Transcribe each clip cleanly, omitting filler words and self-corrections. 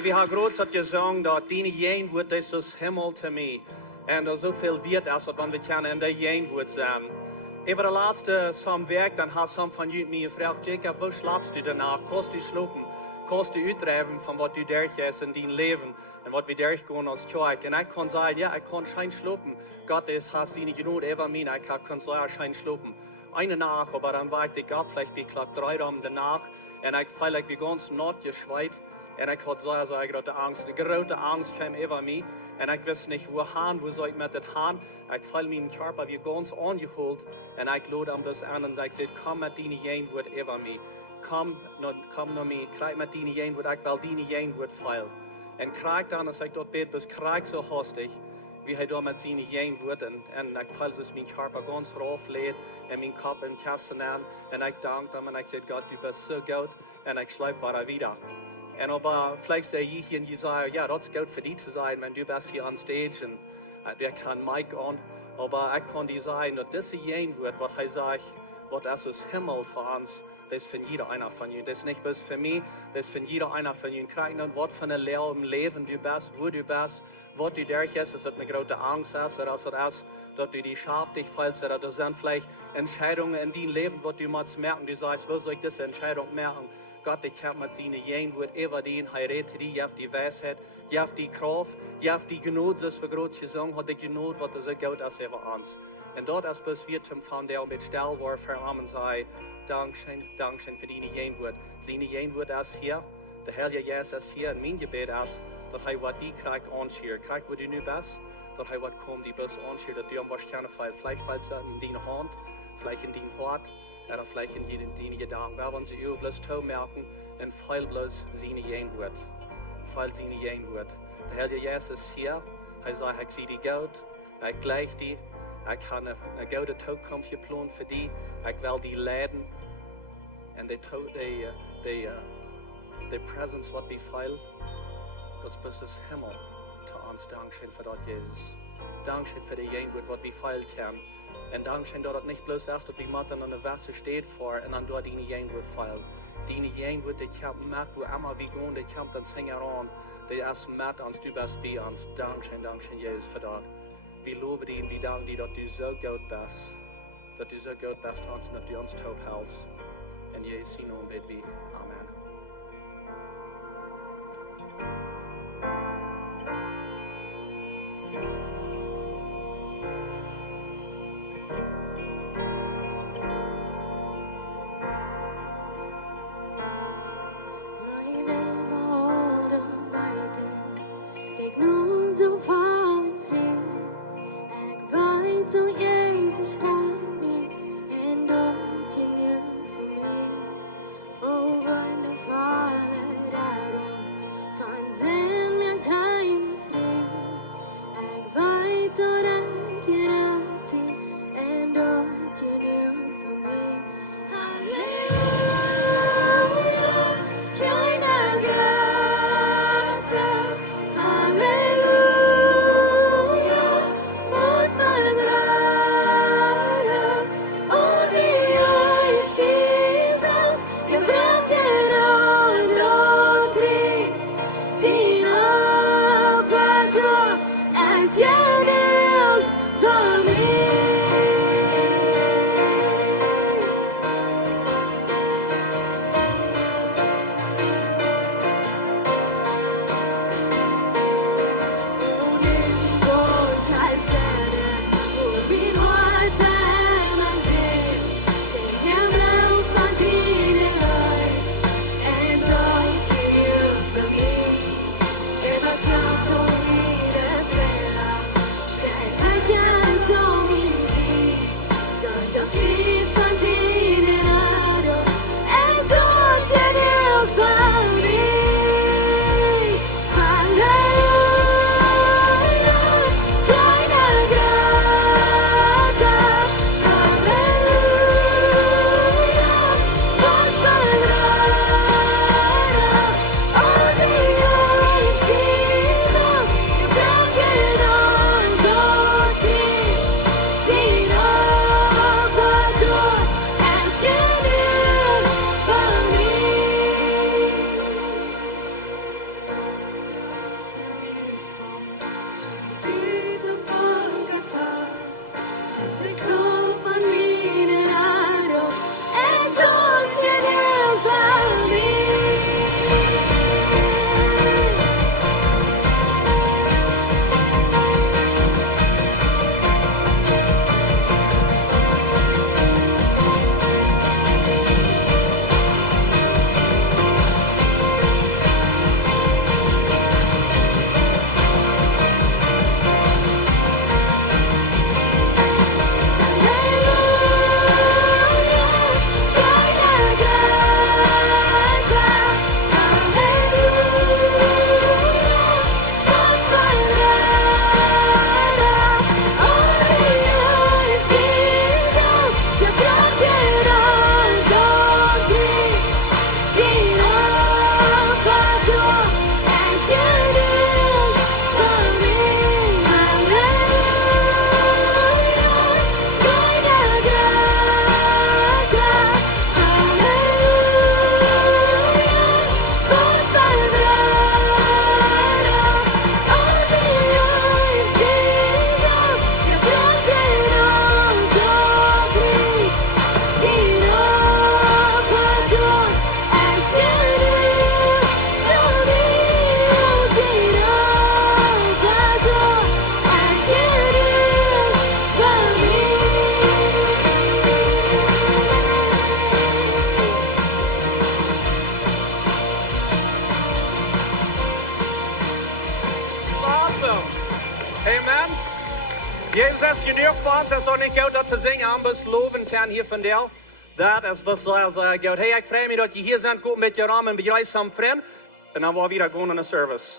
Hey, we haben groß gesungen, dass die Jen wird, das ist Himmel zu mir. Und er so viel wird, als wenn wir können in der Jen wird sein. Über der letzte some Werk, dann hat some von euch mir gefragt, Jacob, wo schlafst du danach? Kannst du schlupen? Kannst du uitdrijven von was du durchgehst in dein Leben und was wir durchgehen als Kirche? Und ich kann sagen, ja, ich kann schein schlupen. Gott hat seine Gnade über mich, ich kann sagen, schein schlupen. Eine Nacht, aber dann warte ich ab, vielleicht bin ich 3 Stunden danach, und ich fühle mich ganz not geschweit. Und ich hatte sehr große Angst. Die große Angst kam über mich. Und ich wusste nicht, wo soll ich mit dem hin? Ich fühle meinen Körper wie ganz angeholt. Und ich lade am das an und ich sagte, komm mit deinen Jenwort über mich. Komm nach mir, krieg mit deinen Jenwort, ich will deine Jenwort feilen. Und krieg dann, als ich dort bete, krieg so hastig, wie er da mit seinen Jenwort. Und ich fühle, dass mein Körper ganz rauf lädt und mein Kopf im Kasten an. Und ich danke ihm und ich sage, Gott, du bist so gut. Und ich schleife weiter wieder. Und aber vielleicht sehe ich hier und ich sage, ja, das ist gut für dich zu sein, wenn du bist hier on stage und der kann Mike an. Aber ich kann dir sagen, dass das ein wird, was er sagt, was ist Himmel für uns, das ist für jeder einer von ihnen. Das ist nicht bloß für mich, das ist für jeder einer von ihnen. Kriegen und was für eine Lehre im Leben du bist, wo du bist, was du durch ist, dass das eine große Angst ist, oder dass das, dass du die Schaf dich fällst, oder das sind vielleicht Entscheidungen in deinem Leben, wo du mal merken, du sagst, wo soll ich diese Entscheidung merken? Gott, ich kann mit seinen Jenen, wird über den heiraten, die auf die Weisheit, die auf die Kraft, die auf die Gnade, das wir gerade gesungen hat, die Gnade, was das so gut ist über uns. Und dort ist bis wir von der mit Stell war, verarmen sei, Dankeschön für deine Jenen wird. Seine Jenen wird ist hier, der Heilige Jesus ist hier, und mein Gebet ist, dass er was die kriegt anschiert, kriegt, wo du nu bist, dass er was kommt, die bis anschiert, dass du am wahrscheinlich vielleicht fällt es in deine Hand, vielleicht in dein Hart, oder vielleicht in deine Gedanken. Wir wollen sie über bloß Tau merken und feil bloß seine Jen wird. Feil seine Jen wird. Der Heilige Jesus ist hier. Er sagt, ich sehe die gut, ich gleich die. Ich kann eine gute Zukunft geplant für die. Ich will die leiden. Und die Präsenz, was wir feil, das ist das Himmel zu uns. Dankeschön für das, Jesus. Dankeschön für die Jen wird, was wir feil können. Und Dankeschön, dass das nicht bloß erst, dass wir mit an der Wasser steht vor und dann dort die Jen wird fallen. Die Jen wird, die kommt mit, wo immer wir gehen, die kommt uns heran. Die ist mit uns, du bist bei uns. Dankeschön, Jesus, für das. Wir loben dich und wir danken dir, dass du so gut bist. Dass du so gut bist uns und dass du uns taub hältst. In Jesu Namen beten wir. Amen. Jesus, raad me en nooit je nu voor mij. Oh, awesome. Amen. Jesus, je nu van ons, als ik jou dat te zingen aan besloven kan hier van jou. Dat is besluit, zo ik jou. Hey, ik vrees me dat je hier bent, kom met je raam en begrij samen vriend. En dan worden we weer gaan aan de service.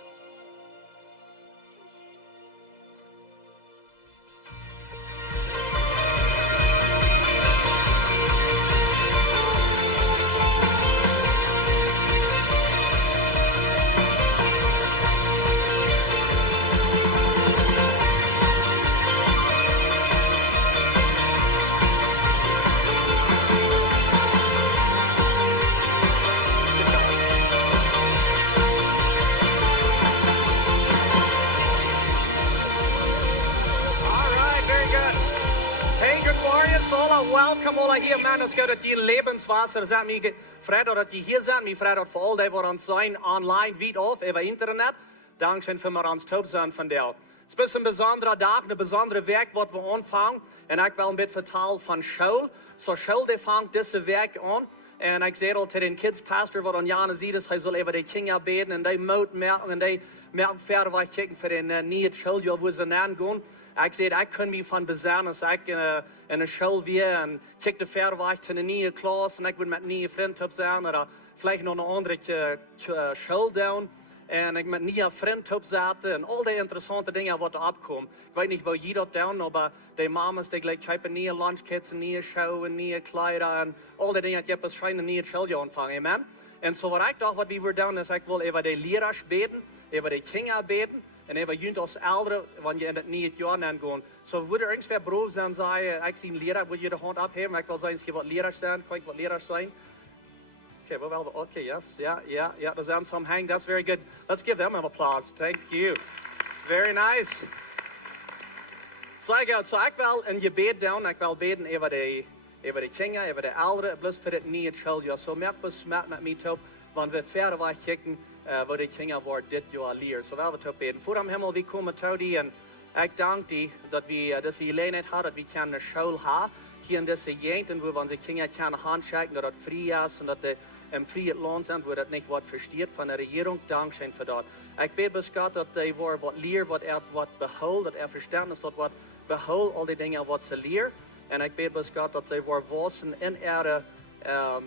Welkom alle hier, man. Het gaat dat je Lebenswasser zijn. Ik vrij dat je hier zijn. Ik vrij dat voor al die voor ons zijn online, wie of over internet. Dankzij voor ons top zijn van jou. Het is een bijzondere dag, een bijzondere werk wat we ontvangen. En ik wil een beetje vertellen van school. Zo school die vangt deze werk aan. En ik zei al tegen den kidspastor wat aan Janne ziet, is hij zal even de kinderen beden en die moet merken en die merken verder wat kijken voor de nieuwe schooljaar waar ze naartoe gaan. Ik zei, ik kan me van bezien als ik in een school weer en kijk de verder weg naar een nieuwe klas en ik wil met een nieuwe vriend op zijn of vielleicht nog een andere school doen. En ik met nieuwe vriend op zaten en al die interessante dingen wat er opkomen. Ik weet niet waar je dat doen, maar die mamas die gelijk kopen nieuwe lunchkits, een nieuwe show, een nieuwe kleider en al die dingen. Je hebt waarschijnlijk een nieuwe schooljaar ontvangen, amen. En zo wat ik dacht wat we willen doen is ik wil even de leraars beden, even de kinderen beden. En even jullie als ouderen, wanneer je in het nieuwe jaar gaan. Zo wil er irgendwer broer zijn, zei ik zie een leraar, wil je de hand opheffen, maar ik wil zeggen, je wat leraars zijn, kan ik wat leraars zijn? Okay, yes, yeah, there's some hang, that's very good. Let's give them an applause, thank you. Very nice. So ik wil een gebed doen, ik wil beden over de kinderen, over de ouderen, plus voor het nieuwe schooljaar. Zo merk je met mij op, wanneer we verder wat kijken, waar de kinderen worden dit jaar leren. Zo willen we het beden. Voor de hemel, we komen tot die en ik dank die dat we deze gelegenheid hebben, dat we kunnen een school hebben. Hier in deze gegend, waar we onze kinderen kunnen handschrijven, dat het vrij is en dat de im vrije land zijn, waar dat niet wordt versteerd van de regering. Dankzij voor dat. Ik bid bij God dat hij wat leert, wat behoudt, dat verstandig is, dat wat behoudt, al die dingen wat ze leren. En ik bid bij God dat zij wordt wassen in ihre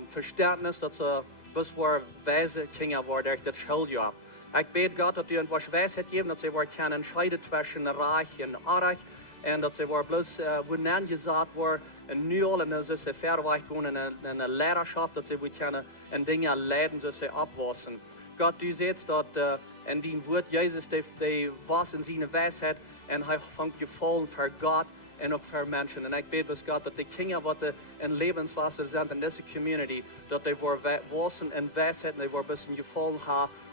verstandig, dat ze best voor wijze kinderen worden echt het schooljaar. Ik bid God dat u een was wijsheid geeft, dat zij wordt kunnen entscheiden tussen reich en arg. En dat ze wordt bloos worden gezet worden. En nu al, en dan zullen ze verder gaan in een leiderschap, dat ze kunnen en dingen leiden, zodat ze opwassen. God, u zegt dat in die woord, Jezus, die was in zijn wijsheid en hij vangt je vol voor God en ook voor mensen. En ik bid bij God dat de kinderen wat in Lebenswasser zijn in deze community, dat die worden wassen in wijsheid en die worden een beetje gevallen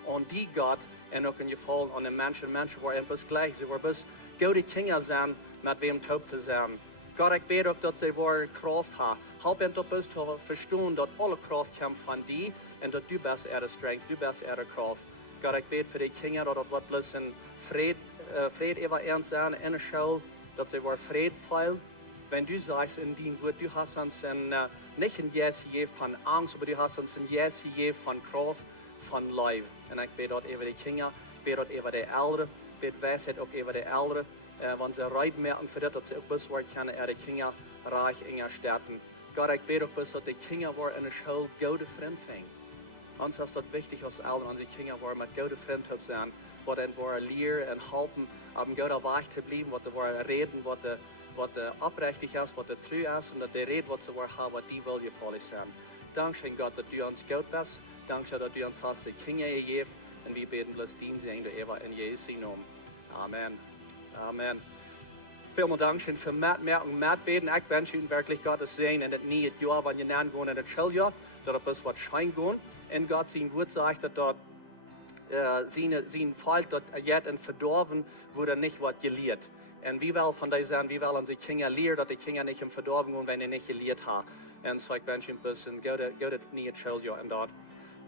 aan die God en ook een geval aan de mensen. Mensen worden best gleich, ze worden best goede kinderen zijn met wem top te zijn. God, ik bid ook dat ze voor kracht hebben. Help hen tot ons te verstaan dat alle kracht komt van die en dat du best er de strength, du best er de kracht. God, ik bid voor de kinderen dat wat plus een vrede even ernst zijn in de school, dat ze voor vrede vallen. Wenn du sagst in die woord, du hast uns nicht een yes gegeven van angst, maar du hast uns een yes gegeven van kracht, van leven. En ik bid dat even de kinderen, ik bid dat even de ouderen, ik bid wijsheid ook even de ouderen. Want ze rijdt merken voor dat ze ook best wel kunnen de kinderen reich in haar steden. God, ik bid ook best dat de kinderen worden in de school goede vriend vinden. Ons is dat wichtig als ouderen, onze kinderen worden met goede vriend op zijn. Wat hen worden leren en helpen om goede weg te blijven, wat ze worden reden, wat oprechtig is, wat trouw is. En dat de reden wat ze worden hebben, wat die wil je volgen zijn. Dankzij God dat u ons goed bent. Dankzij dat u ons hast de kinderen gegeven. En we bidden bloos dienst in de Eva in Jezus naam. Amen. Amen. Vielen Dank schön für Mitbeten. Ich wünsche Ihnen wirklich Gottes Segen in das neue Jahr, wenn ihr nachgehen in das Schuljahr, dass etwas was schein gehen. Und Gott sein Wort sagt, dass dort sein Fall, dass jetzt in Verdorben wurde nicht was gelehrt. Und wie will von dir sagen, wie will unsere Kinder lehren, dass die Kinder nicht im Verdorben gehen, wenn sie nicht gelehrt haben. Und so ich wünsche Ihnen ein bisschen gute neue Schuljahr in dort.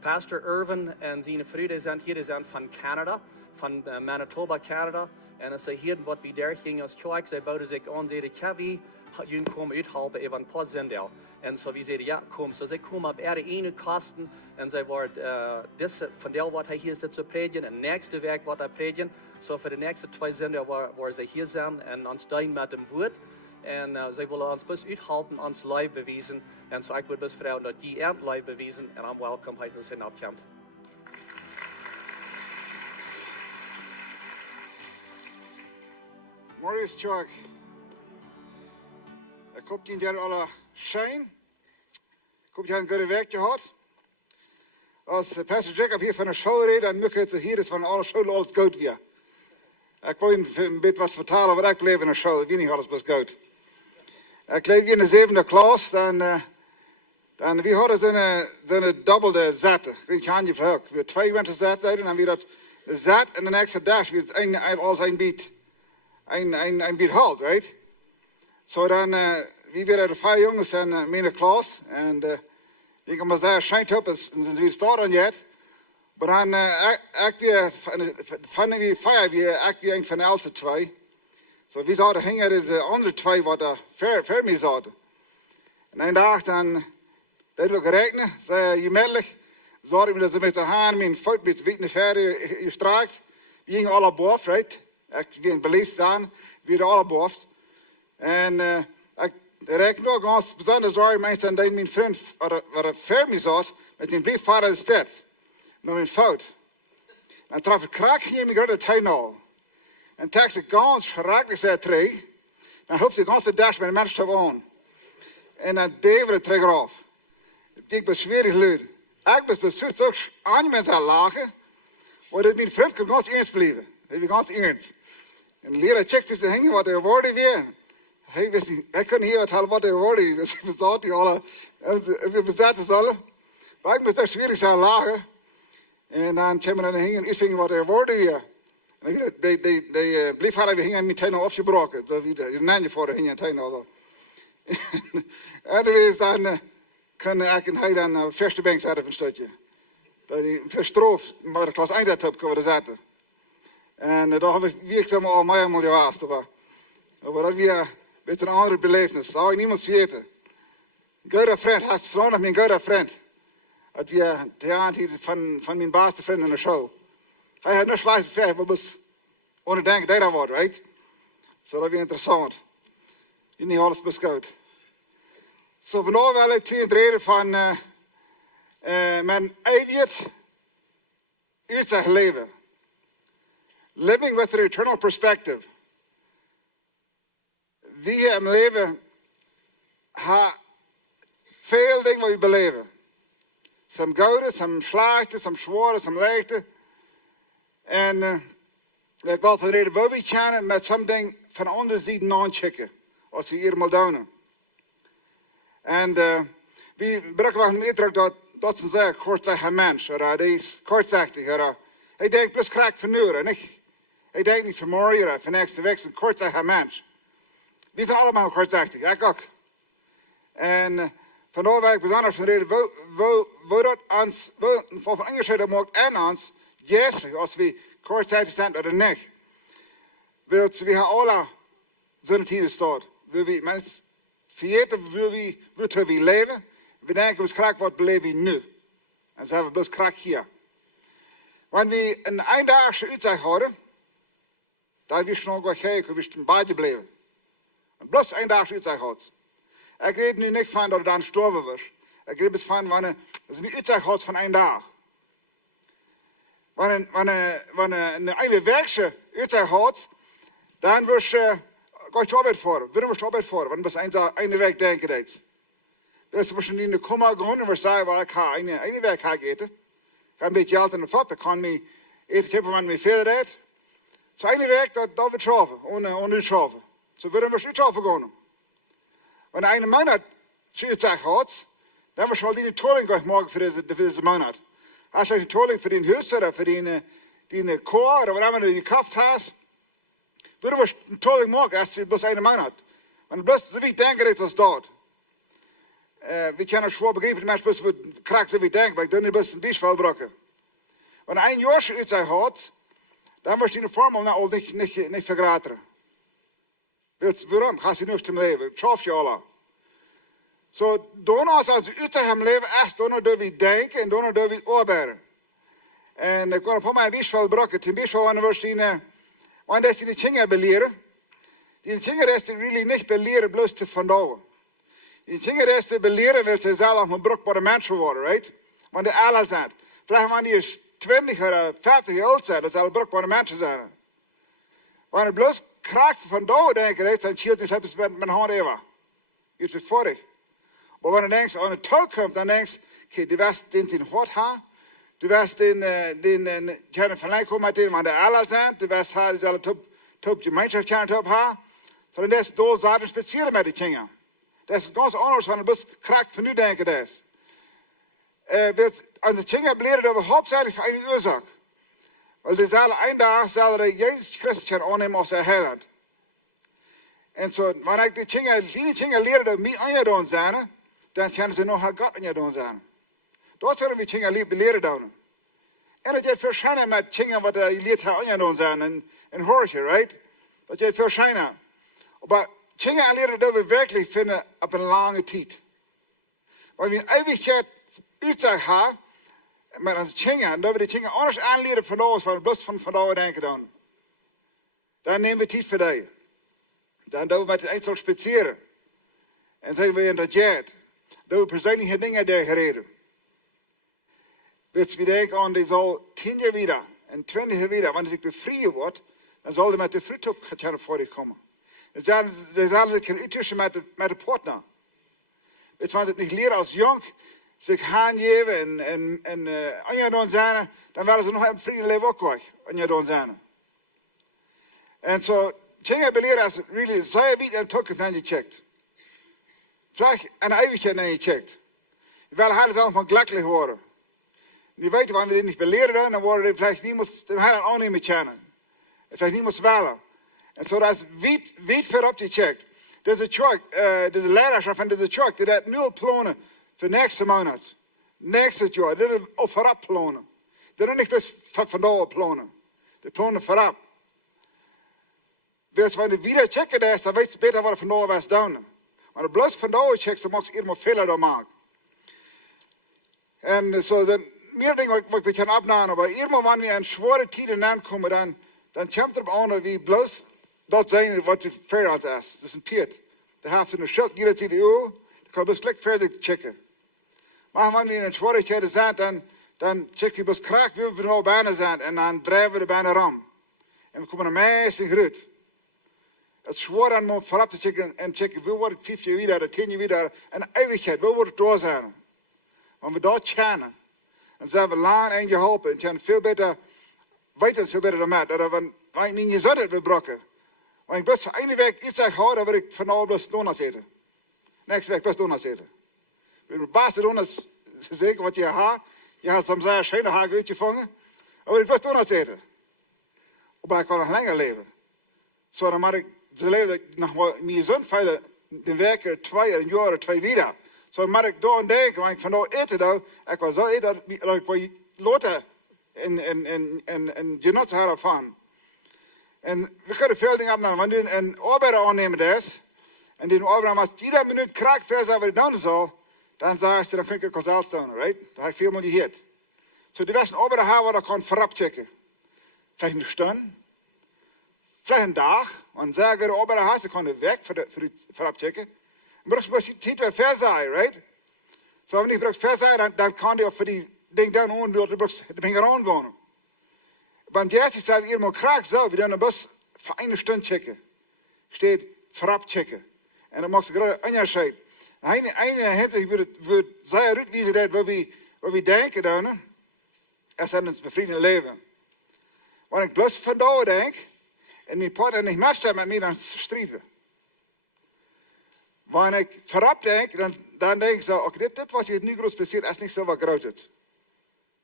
Pastor Irwin und seine Freunde sind hier, die sind von Kanada. van Manitoba, Canada. En als ze hier wat we daar gingen als kerk, zij bouden zich aan, zeiden, kan we jullie komen uithelpen, even een paar zenden. En zo we zeiden, ja, kom. So zij komen op ere ene kasten en zij worden van deel wat hij hier zit te predigen en nächste week wat hij predigen. So voor de nächste 2 zenden waar zij hier zijn en ons dein met hem woord. En zij willen ons best uithelpen, ons live bewijzen. En zo ik wil best vragen dat die het live bewijzen en aan welkom hij dus hinopkomt. Morgens, Chuck. Ik hoop dat jullie alle zijn. Ik hoop dat je een goede week gehad. Als Pastor Jacob hier van de school reed, dan moet het hier is van alle scholen alles goed weer. Ik wil je een beetje wat vertellen wat ik leef in de school. Ik weet niet alles was goed. Ik leef hier in de 7e klas. Dan we hadden zo'n dubbele zetten. Ik weet niet je verhaal. We hebben 2 winter zetten en dan weer dat zet en de nächste dag weer het alles een beat. Een beat halt, right? So dan, we waren de 5 jongens in mijn klas. En ik kan maar zeggen, schijnt op, en we starten yet. Maar dan, ik weer, van die 5, ik weer een van de oudste 2. So we zouden hingen de andere 2 wat er ver mee zaten. En een dag dan, dat we gerekenen, zei je meldelijk, zouden we dat ze met de haan, mijn voet met de verder gestraakt. We gingen alle boven, right? Ik ben beleefd aan, we werden alle boven. En ik reken ook ganz bijzonder zorg mensen dat mijn vriend waar er ver mee zat, met een brief vader de stad. Naar mijn fout. En traf ik krak hier met de tuin al. En tekst ik ganz geraakt zei 3. Dan hoeft ik ganz de dag met de mensen te aan. En dan deed we de trigger af. Ik ben schwerig luid. Ik ben besluit zo aan met haar lachen. Want mijn vriend kon ganz ernst blijven. Dat was ganz ernst. En de leraar checkt wist te hingen wat er woorden weer. Hij wist niet, hij kon hier wat halen wat er woorden. Dus we zaten die alle. En we bezaten ze alle. Maar ik ben zo schwerig zijn lachen. En dan kwamen we naar hingen en ik ving wat er woorden weer. En de brief hadden we hingen meteen al afgebroken. Dat we de nanje voor de hingen meteen al. En dan kon ik en hij dan op verste bank zetten van een stukje. Dat hij verstroof, maar de klas 1 dat heb kunnen zetten. En daar heb ik weer al mij helemaal gewaast. Maar dat weer met een andere belevenis. Dat had ik niemand vergeten. Een goede vriend, hij is vandaag mijn goede vriend. Dat we de van mijn beste vriend in de show. Hij had nog slecht ver, maar was ondenken dat wordt, right? Zo dat weer interessant. Je niet alles beschouwt. Zo vandaag wil ik tegen het reden van mijn Eewje Utsecht leven. Living with an eternal perspective. We in leven hebben veel dingen wat we beleven. Some goede, some slechte, some zware, some lichte. En ik wil van de reden waar we kunnen met some dingen van andere zijde aanchecken. Als we hier maar doen. En we gebruiken wel meer druk dat ze zeggen, kortzijdig een mens. Hij is kortzijdig. Hij denkt plus krijg van nu. En hij denkt niet van morgen of van nächste week. Een kortzijdig een mens. We zijn allemaal kortzijdig. Ik ook. En vandaar wil ik bijzonder van de reden waar dat ons, van onderscheid maakt en ons, juist als we kortzijdig zijn of niet. We hebben alle zo'n tijden staat. We mensen vergeten hoe we leven. We denken, we krijgen wat beleven we nu. En ze hebben dus krak hier. Wanneer we een eindagse Utsecht hadden, dan wist je nog wat kijken, we wisten een badje blijven. En plus een eindagse Utsecht had. Ik weet nu niet van dat het dan gestorven was. Ik weet het van wanneer het een Utsecht had van een dag. Wanneer een einde werkse Utsecht had, dan was je je arbeid voor. Waarom was je arbeid voor? Want het was een week denken deed. Dus we moesten in de komma gaan en we zeiden, ik ga een week gaan eten. Ik ga een beetje geld in de vat. Ik kan me eten tippen wat mijn vader deed. Zo een week dat we schaffen, onuitschaffen. Zo waarom was je uitschaffen gaan? Wanneer een maand Utsecht had, dan was je wel die tolling morgen voor deze maand. Als je een tolling voor die huis of voor die koor of wat je gekaft hebt, waarom was een tolling morgen als je bloß een maand? Want bloß zo wie denken dat als dat. We kunnen het gewoon begrijpen, dat mensen wat krak zo wie denken, maar ik doe niet bloß een beetje veel brokken. Wanneer een jaar Utsecht had, Dan wordt die formel nou al niet vergrateren. Waarom? Gaat je nog te leven? Schaf je al. Zo, doen als Utsecht hem leven echt, doen door we denken en doen door we arbeiden. En ik kwam op mijn biesvel brokken, ten biesvel wanneer we die dingen beleren. Die dingen is really niet beleren, bloos te vandaag. Die dingen is te beleren, wil ze zelf een brokbare mensen worden, right? Want die alle zijn. Vielleicht wanneer die 20 of 50 jaar oud zijn, dat zal brokbare mensen zijn. Wanneer bloos kracht van vandaag denken, dan schiet het zelfs met mijn hand even. Iets is vorig. Maar wanneer je denkt, aan de toekomst, dan denk je, okay, die was den zijn hart haar. Du wirst den keine Verleihung mit dem an der Allah sein, du wirst halt diese Top Gemeinschaft haben, sondern das da Sachen speziell mit den Dingen. Das ist ganz anders, wenn du bist krank von nu denken das. Wird an den Dingen belehren, aber hauptsächlich für eine Ursache. Weil die sagen, ein Tag soll der Jesus Christus annehmen aus der Heiland. Und so, wenn ich die Dinge lehre, die mich angedauert sind, dann können sie noch Gott angedauert sein. Dat zullen we dingen leren doen. En dat je veel schijnen met dingen wat je leert haar doen zijn en hoor je, right? Dat je veel schijnen. Maar dingen leren dat we werkelijk vinden op een lange tijd. Want we een eeuwigheid Utsecht hebben, met onze dingen, dat we die dingen anders aanleren van ons, van het bloed van vandaag denken dan. Dan nemen we tijd voor die. Dan doen we met het eindelijk spazieren. En zijn we in dat jaar. Dat we persoonlijke dingen daar gereden. Jetzt wir denken an, die soll 10 Jahre wieder und 20 Jahre wieder, wenn sie befreien wird, dann soll die mit der Friedhof vor dir kommen. Sie sagen, sie können Utischen mit dem Partner. Jetzt, wenn sie nicht lehren als jung, sich hingeben und angedauert sein, dann werden sie noch im Frieden leben auch gleich, angedauert sein. Und so, Dinge belehren, als really sehr weit in der Zukunft angecheckt. Vielleicht eine Ewigkeit angecheckt. Wir werden alles auch mal glücklich worden. Die weten, wanneer we dit niet beleren, dan worden die vielleicht niemand de Heiland aannemen kennen. Vielleicht niemand wählen. En zo dat is weit voorop gecheckt. Deze leiderschap van deze truck, die heeft nul plannen voor nächste maand. Nächste jaar, dit is op voorop plannen. Dit is niet best voor vandaag plannen. De plannen voorop. Dus wanneer we wieder checken dat, dan weet je beter wat er vandaag was doen. Maar bloos vandaag checkt, dan mag je helemaal veel door maken. En zo dan. Meer dingen wat we kunnen opnemen, maar irgendwann, wanneer we in zware tijden aankomen, dan komt het aan dat we bloos dat zijn wat we voor ons is. Dat is een piet. Dan heeft ze een schild, jeder ziet dan kan we gelijk verder checken. Maar wanneer we in zware tijden zijn, dan checken we bloos kracht, wie we nou bijna zijn, en dan drijven we er bijna ram. En we komen naar meestal groot. Het is zwaar aan om voorop te checken, en checken, wie wordt het 5 jaar weer, 10 jaar weer, en eeuwigheid, wie wordt het door zijn. Want we dat kennen. En ze hebben lang en geholpen. En kunnen veel beter weten, veel beter dan mij. Dat we mijn gezondheid weer brokken. Want ik best voor een week iets zeg houden, dan wil ik vanavond best donuts eten. Nächste week best donuts eten. De beste donuts, zeker wat je hebt. Je hebt soms een schöne haar uitgevangen. Maar ik best donuts eten. Maar ik kan nog langer leven. Zo dan mag ik ze leven nog wel meer gezond veilen. De weken 2 een jaar 2 weer. Zo mag ik daar aan denken, want ik vandaag eten, ik was zo eten dat ik bij Lotte en genutzt had van. En we kunnen veel dingen opnemen, want nu een arbeider aannemen is, en die arbeider, als iedere minuut kracht vers wat ik doen zal, dan zeg je, dan kun je het zelf staan, right? Dan heb ik veel meer gehad. Zo die beste arbeider hebben, dat kan voorop checken. Vielleicht een stunde, vielleicht een dag, want zeg de arbeider has, dan kan hij weg voorop checken. Maar als je het weer vers zijn, right? Zo wanneer je vers zijn, dan kan je voor die ding dan aan doen, de vinger aan wonen. Want jetzt zijn we hier maar kracht zo, we dan bus voor een stunde checken. Steht voorop checken. En dan mag je gerade onderscheiden. Eine hinsicht wird sehr uitwijzen dat wat we denken dan, is dat ons bevrienden leven. Want ik bloos vandaag denk, en mijn partner niet matcht met mij, dan strijden we. Wanneer ik voorop denk, dan denk ik zo, okay, dit wat je nu groot passiert, is niet zo wat groot is.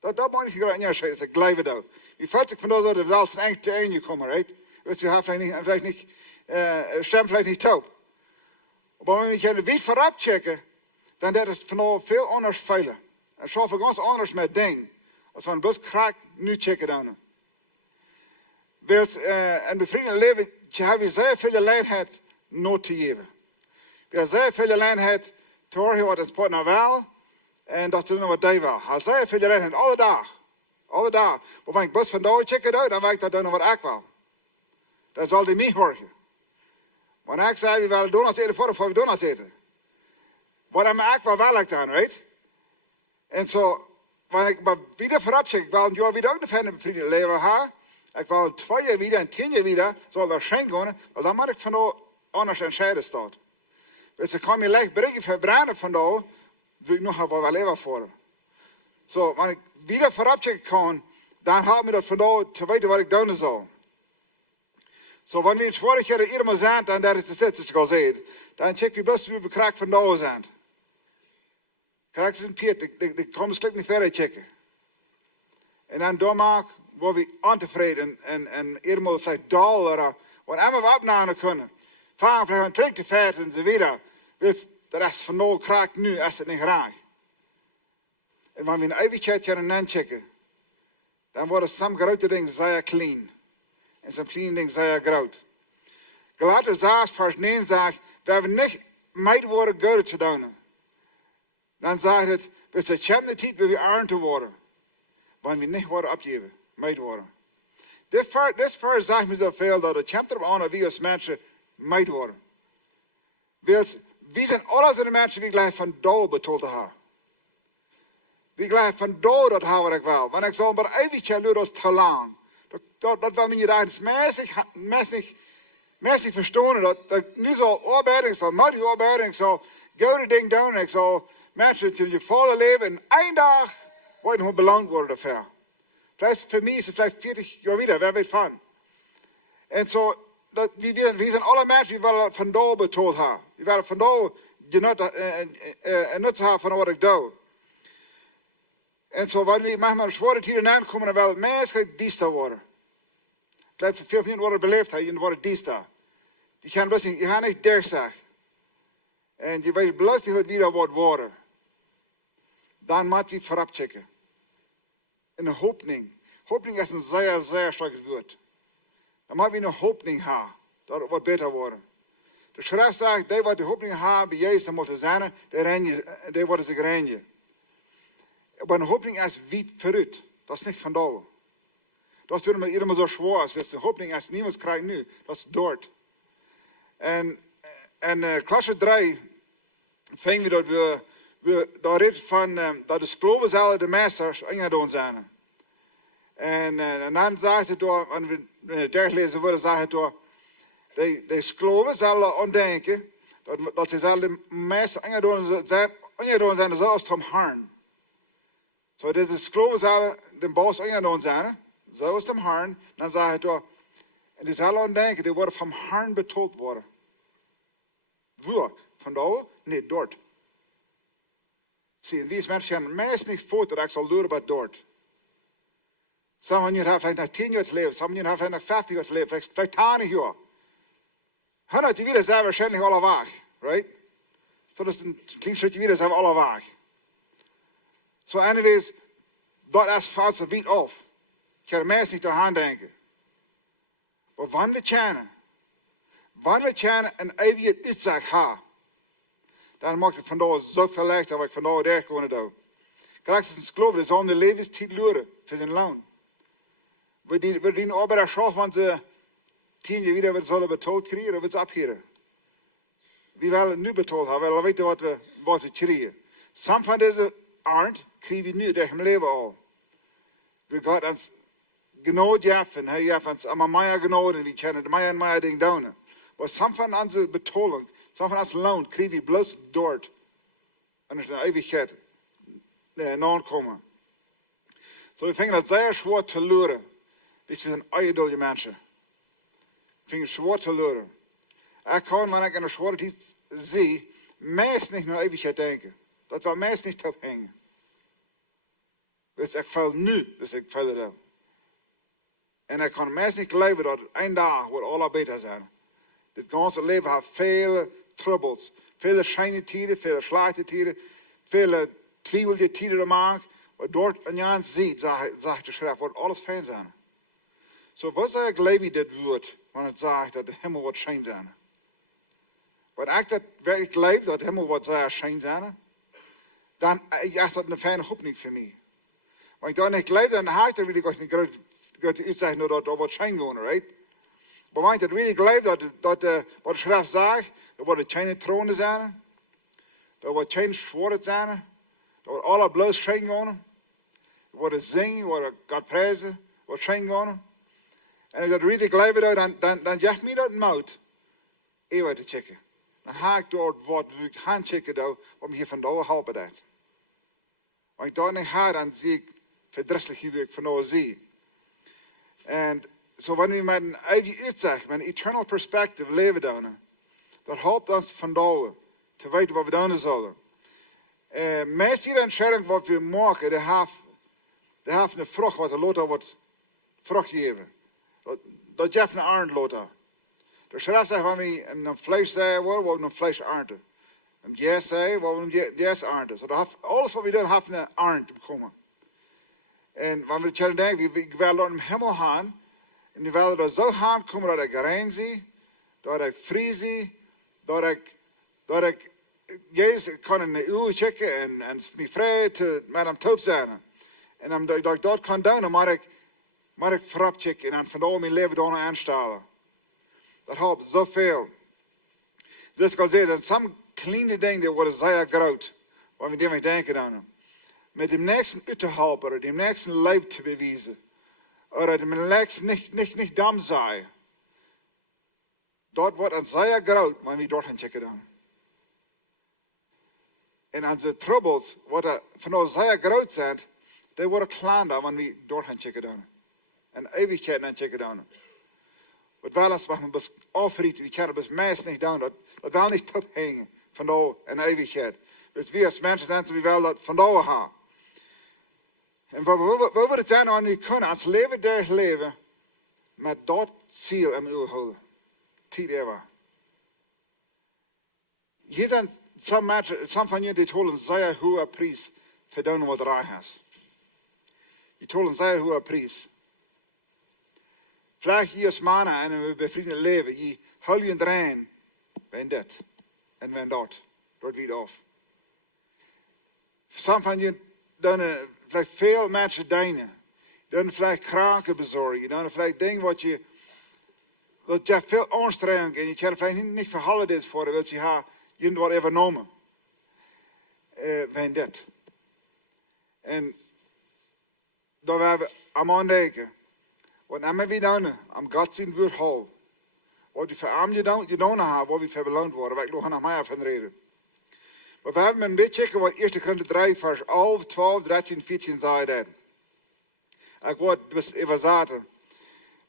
Dat moet ik gewoon onderscheiden, dus ik blijf daar. Wie valt ik vandaag zo, dat we als een eind te eind komen, right? Dus we hebben vielleicht niet, stem vielleicht niet taub. Maar wanneer je de wiet voorop checken, dan is het vandaag veel anders veilig. En schaffen we ganz anders met dingen, als we bloos graag nu checken dan. Een bevrijdend leven hebben we zeer veel gelegenheid nood te geven. We hebben zeer veel gelegenheid te horen wat het pot naar wel en dat te doen wat hij wil. Hij heeft zeer veel gelegenheid, alle dagen. Alle dagen. Maar wanneer ik bus vandaag check het uit, dan weet ik dat doen wat ik wil. Dat zal hij mij horen. Wanneer ik zei, we willen donuts eten voor we donuts eten. Wat ik wel ik dan, right? En zo, wanneer ik maar weer voorop check, ik wil een jaar weer ook nog een bevrijdend leven hebben. Ik wil 2 jaar weer en 10 jaar weer, zal er schenken gaan, want dan moet ik vandaag anders entscheiden staan. Dus ik kan me leicht brengen verbranden vandaag, wil ik nog wat leven voor. Zo, wanneer ik weer voorop checken kan, dan helpt me dat vandaag te weten wat ik doen zal. Zo, wanneer we het vorige keer iedereen zijn, dan dat is de zitse gezegd. Dan check je best hoe we krijgen vandaag zijn. Krijg ze een Piet, ik kan het niet verder checken. En dan doormaak, waar we ontevreden en iedereen vielleicht dollar, wat allemaal we opnemen kunnen. Vaak vielleicht een trek te vet en zo weer. Dat is vandaag krijgt nu, als het niet graag. En wanneer we een eeuwigheid gaan checken, dan worden sommige grote dingen zeer clean. En sommige kleine dingen zeer groot. Galaten 6 vers 9 zegt, we hebben niet meid worden goede te doen. Dan zegt het, we zijn de tijd waar we arm te worden. Wanneer we niet worden opgeven, meid worden. Dit vers zegt me zoveel dat het komt erop aan dat we als mensen meid worden. We zijn alle de mensen die gelijk van dood betoeld hebben. We gelijk van dood dat hebben wat ik wil. Want ik zal maar eeuwig doen, dat is te lang. Dat wil je daar mensen verstaan. Dat nu zal arbeiden, ik zal mooi arbeiden, ik zal goede dingen doen, ik zal mensen in je volle leven en één dag worden we beloond worden daarvoor. Vielleicht voor mij is het vielleicht 40 jaar weer, wer weet van. En zo, we zijn alle mensen die willen van dood betoeld hebben. Die willen van dood nut hebben van wat ik doe. En zo, wanneer we manchmal zware tijden aankomen, dan wel mensen diester worden. Vielleicht voor veel mensen worden beleefd, en worden diester. Die gaan niet dicht zeggen. En je weet belasting wat wieder wordt worden. Dan moet je voorop checken. En een hoopning. Hoopning is een zeer, zeer sterk woord. Dan moet je een hoopning hebben. Dat het wat beter worden. De schrift zegt, die wat de hoopning hebben bij Jezus moeten zijn, die worden zich reinigen. Maar een hoopning is wiet vooruit. Dat is niet vandaag. Dat is toen iedereen zo zwaar is. De hoopning is niemand krijgt nu. Dat is dood. En klasse 3 vingen we dat we daar redt van dat de geloven zullen de meesters ingedaan zijn. En dan zegt het door, en we lezen worden, zegt het door, de geloven zullen ontdenken dat ze zullen de meesters ingedaan zijn zoals Tom Harn. Zo deze geloven zullen de baas ingedaan zijn, zoals Tom Harn. Dan zegt het door, en die zullen ontdenken, die worden van Harn betoeld worden. Waar? Vandaag? Nee, dort. Zie, wie is mensen gaan meest niet voort dat ik zal leren wat dort. Sommigen hebben nog 10 jaar te leven, sommigen hebben nog 50 jaar te leven, vielleicht 20 jaar. 100 jaar weer zijn waarschijnlijk alle weg, right? Zo dat is een klein stukje weer zijn we alle weg. Zo anyways, dat is valse wiet af. Ik ga er meest niet aan denken. Maar wanneer we een eeuwige Utsecht hebben, dan maakt het vandaag zoveel lichter wat ik vandaag daar kunnen doen. Kijk, het is geloof, dat is om de levenstijd leren voor zijn loon. We dienen ook bij de school van ze 10 jaar weer zullen betaald krijgen of iets afgeven. We willen nu betaald hebben, we willen weten wat we krijgen. Some van deze aard krijgen we nu door het leven al. We gaan ons genood jeffen, hij jeft ons allemaal meer genood en we kunnen meer en meer dingen doen. Maar some van onze betaling, some van ons loon krijgen we bloos dort. En het is een eeuwigheid aankomen. Zo we vinden het zeer zwaar te leren. We zijn eiedolle mensen. We vinden het zwaar te leren. Ik kan, wanneer ik in een zware tijd zie, meest niet naar eeuwigheid denken. Dat wil meest niet ophangen. Dus ik val nu, dus ik val er. En ik kan meest niet leven dat een dag wordt alle beter zijn. Het ganze leven heeft vele troubles. Vele schijne tijden, vele slechte tijden, vele twijfelige tijden te maken. Maar door een jaar ziet, zegt de schrift, wordt alles fijn zijn. Zo wat zeg ik Levi dit woord, wanneer het zegt dat de hemel wordt schijn zijn. Want ik dat werkelijk leef, dat de hemel wordt schijn zijn, dan is dat een fijne hoop niet voor mij. Want dan ik leef, dan haak ik really niet groot iets zeggen dat wordt schijn gaan, right? Maar wanneer ik really leef, dat wat de schrift zegt, dat wordt geen tronen zijn, dat wordt geen zwaard zijn, dat wordt alle bloos schijn gaan, dat wordt zingen, wordt God prijzen, wordt schijn gaan. En als dat really leef, dan zegt mij dat mout, even te checken. Dan haak ik door wat ik gaan checken, om hier vandaag helpen dat. Als ik dat niet ga, dan zie ik verdrietig hoe ik vandaag zie. En zo wanneer we met een eigen uitzicht, met een eternal perspective leven dan, dat helpt ons vandaag te weten wat we doen zullen. Meest die entscheiding wat we maken, die heeft een vrucht wat de loter wordt vrucht geven. Dat geeft een arend loter. De schrift zegt van mij een vlees zeggen worden, wat we een vlees ernten. Een jes zeggen, wat we een jes ernten. So alles wat we doen, heeft een arend bekomen. En wanneer we denken, ik wil door de hemel gaan, en ik wil er zo gaan komen dat ik rein zie, dat ik vrij zie, dat ik Jezus kan in de uur checken en me vrij met hem top zijn. En dat ik dat kan doen, dan mag ik voorop checken en dan vandaag mijn leven door aanstellen. Dat helpt zoveel. Dus ik kan zeggen, dat zijn kleine dingen die worden zeer groot, waar we die denken aan. Met de nächsten uit te helpen, of de nächsten leven te bewijzen. Of de nächsten niet dom zijn. Dat wordt een zeer groot, wanneer we door gaan checken dan. En onze troubles, wat van ons zeer groot zijn, die worden klein dan, wanneer we door gaan checken dan. En eeuwigheid gaan checken dan. Wat wel eens wat we afrieten, we kunnen het meest niet doen, dat wil niet ophangen van de en eeuwigheid. Dus we als mensen zijn, we willen dat van de gaan. En wat we het zijn aan niet kunnen, als leven durch leven, met dat ziel in uw houden. Tijd ever. Hier zijn some van jullie die holen zeer hoge prijs voor doen wat er is. Die holen zeer hoge prijs. Vraag je als mannen en we bevrienden leven, je hou je erin, wen dit en wen dat, door wie af. Some van jullie doen vielleicht veel mensen dienen, doen vielleicht kranken bezorgen, doen vielleicht dingen wat je veel aanstrenging en je kan vielleicht niet voor holidays voor, wil je haar je wat even noemen. Wen dit. En daar waar we aan denken. Wat nemen we dan? Am God zijn woord houden. Wat we voor arm je doen hebben, wat we voor beloond worden. Waar ik nog aan mij van reden. Maar we hebben een beetje checken wat 1 Korinther 3 vers 11, 12, 13, 14 zei dat. Ik word dus even zaten.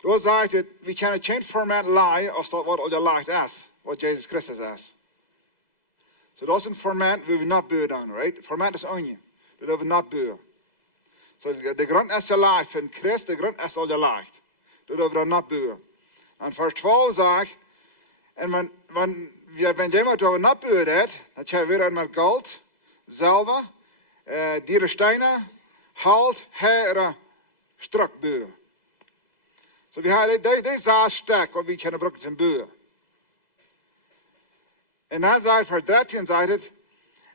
Daar zegt het, we kunnen geen format lie als dat wat al je ligt is. Wat Jezus Christus is. So dat is een format waar we niet beur dan, right? Format is on je. Dat we niet beur. So de grond is je ligt van Christus, de grond is al je ligt. Dat we niet beur. En vers 12 zegt, en wenn jemand over niet beur dat, dan heb je weer met goud, zilver, dierensteinen, hout, heren, strak beur. So we hebben deze stek wat we kunnen gebruiken in beur. En dan zei vers 13 zei het,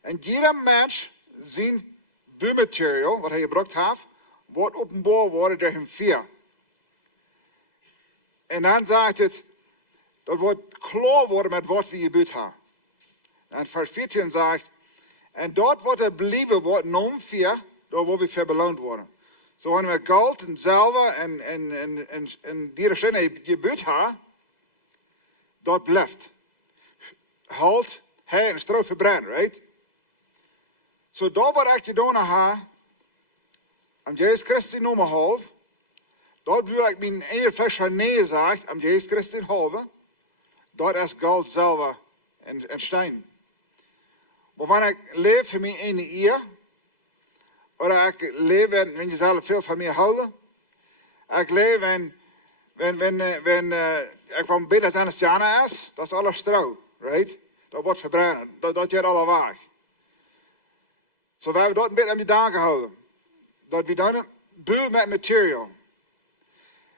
en ieder mens zijn buurmateriaal, wat hij gebruikt heeft, wordt openbaar worden door hem vier. En dan zegt het, dat wordt klaar worden met wat we gebeurd hebben. En vers 14 zegt, en dat wordt het blijven worden om vier, door wat we voor beloond worden. Zo wanneer we goud en zilver en dierensteinen gebeurd hebben, dat blijft. Hout, hij en stro verbrennen, right? So dat wat ik gedaan heb, om Jezus Christus in mijn hoofd, dat wil ik mijn eigen vers nee zegt, om Jezus Christus in hoofd, dat is goud, zilver en steen. Maar wanneer ik leef voor mijn ene eer, of ik leef en je zelf veel van mij houden, ik leef en ik van binnen zijn als Jana is, dat is alles stro. Right? Dat wordt verbrennen. Dat gaat alle weg. Zo we hebben dat een beetje aan die dagen gehouden. Dat we dan een buur met materiaal.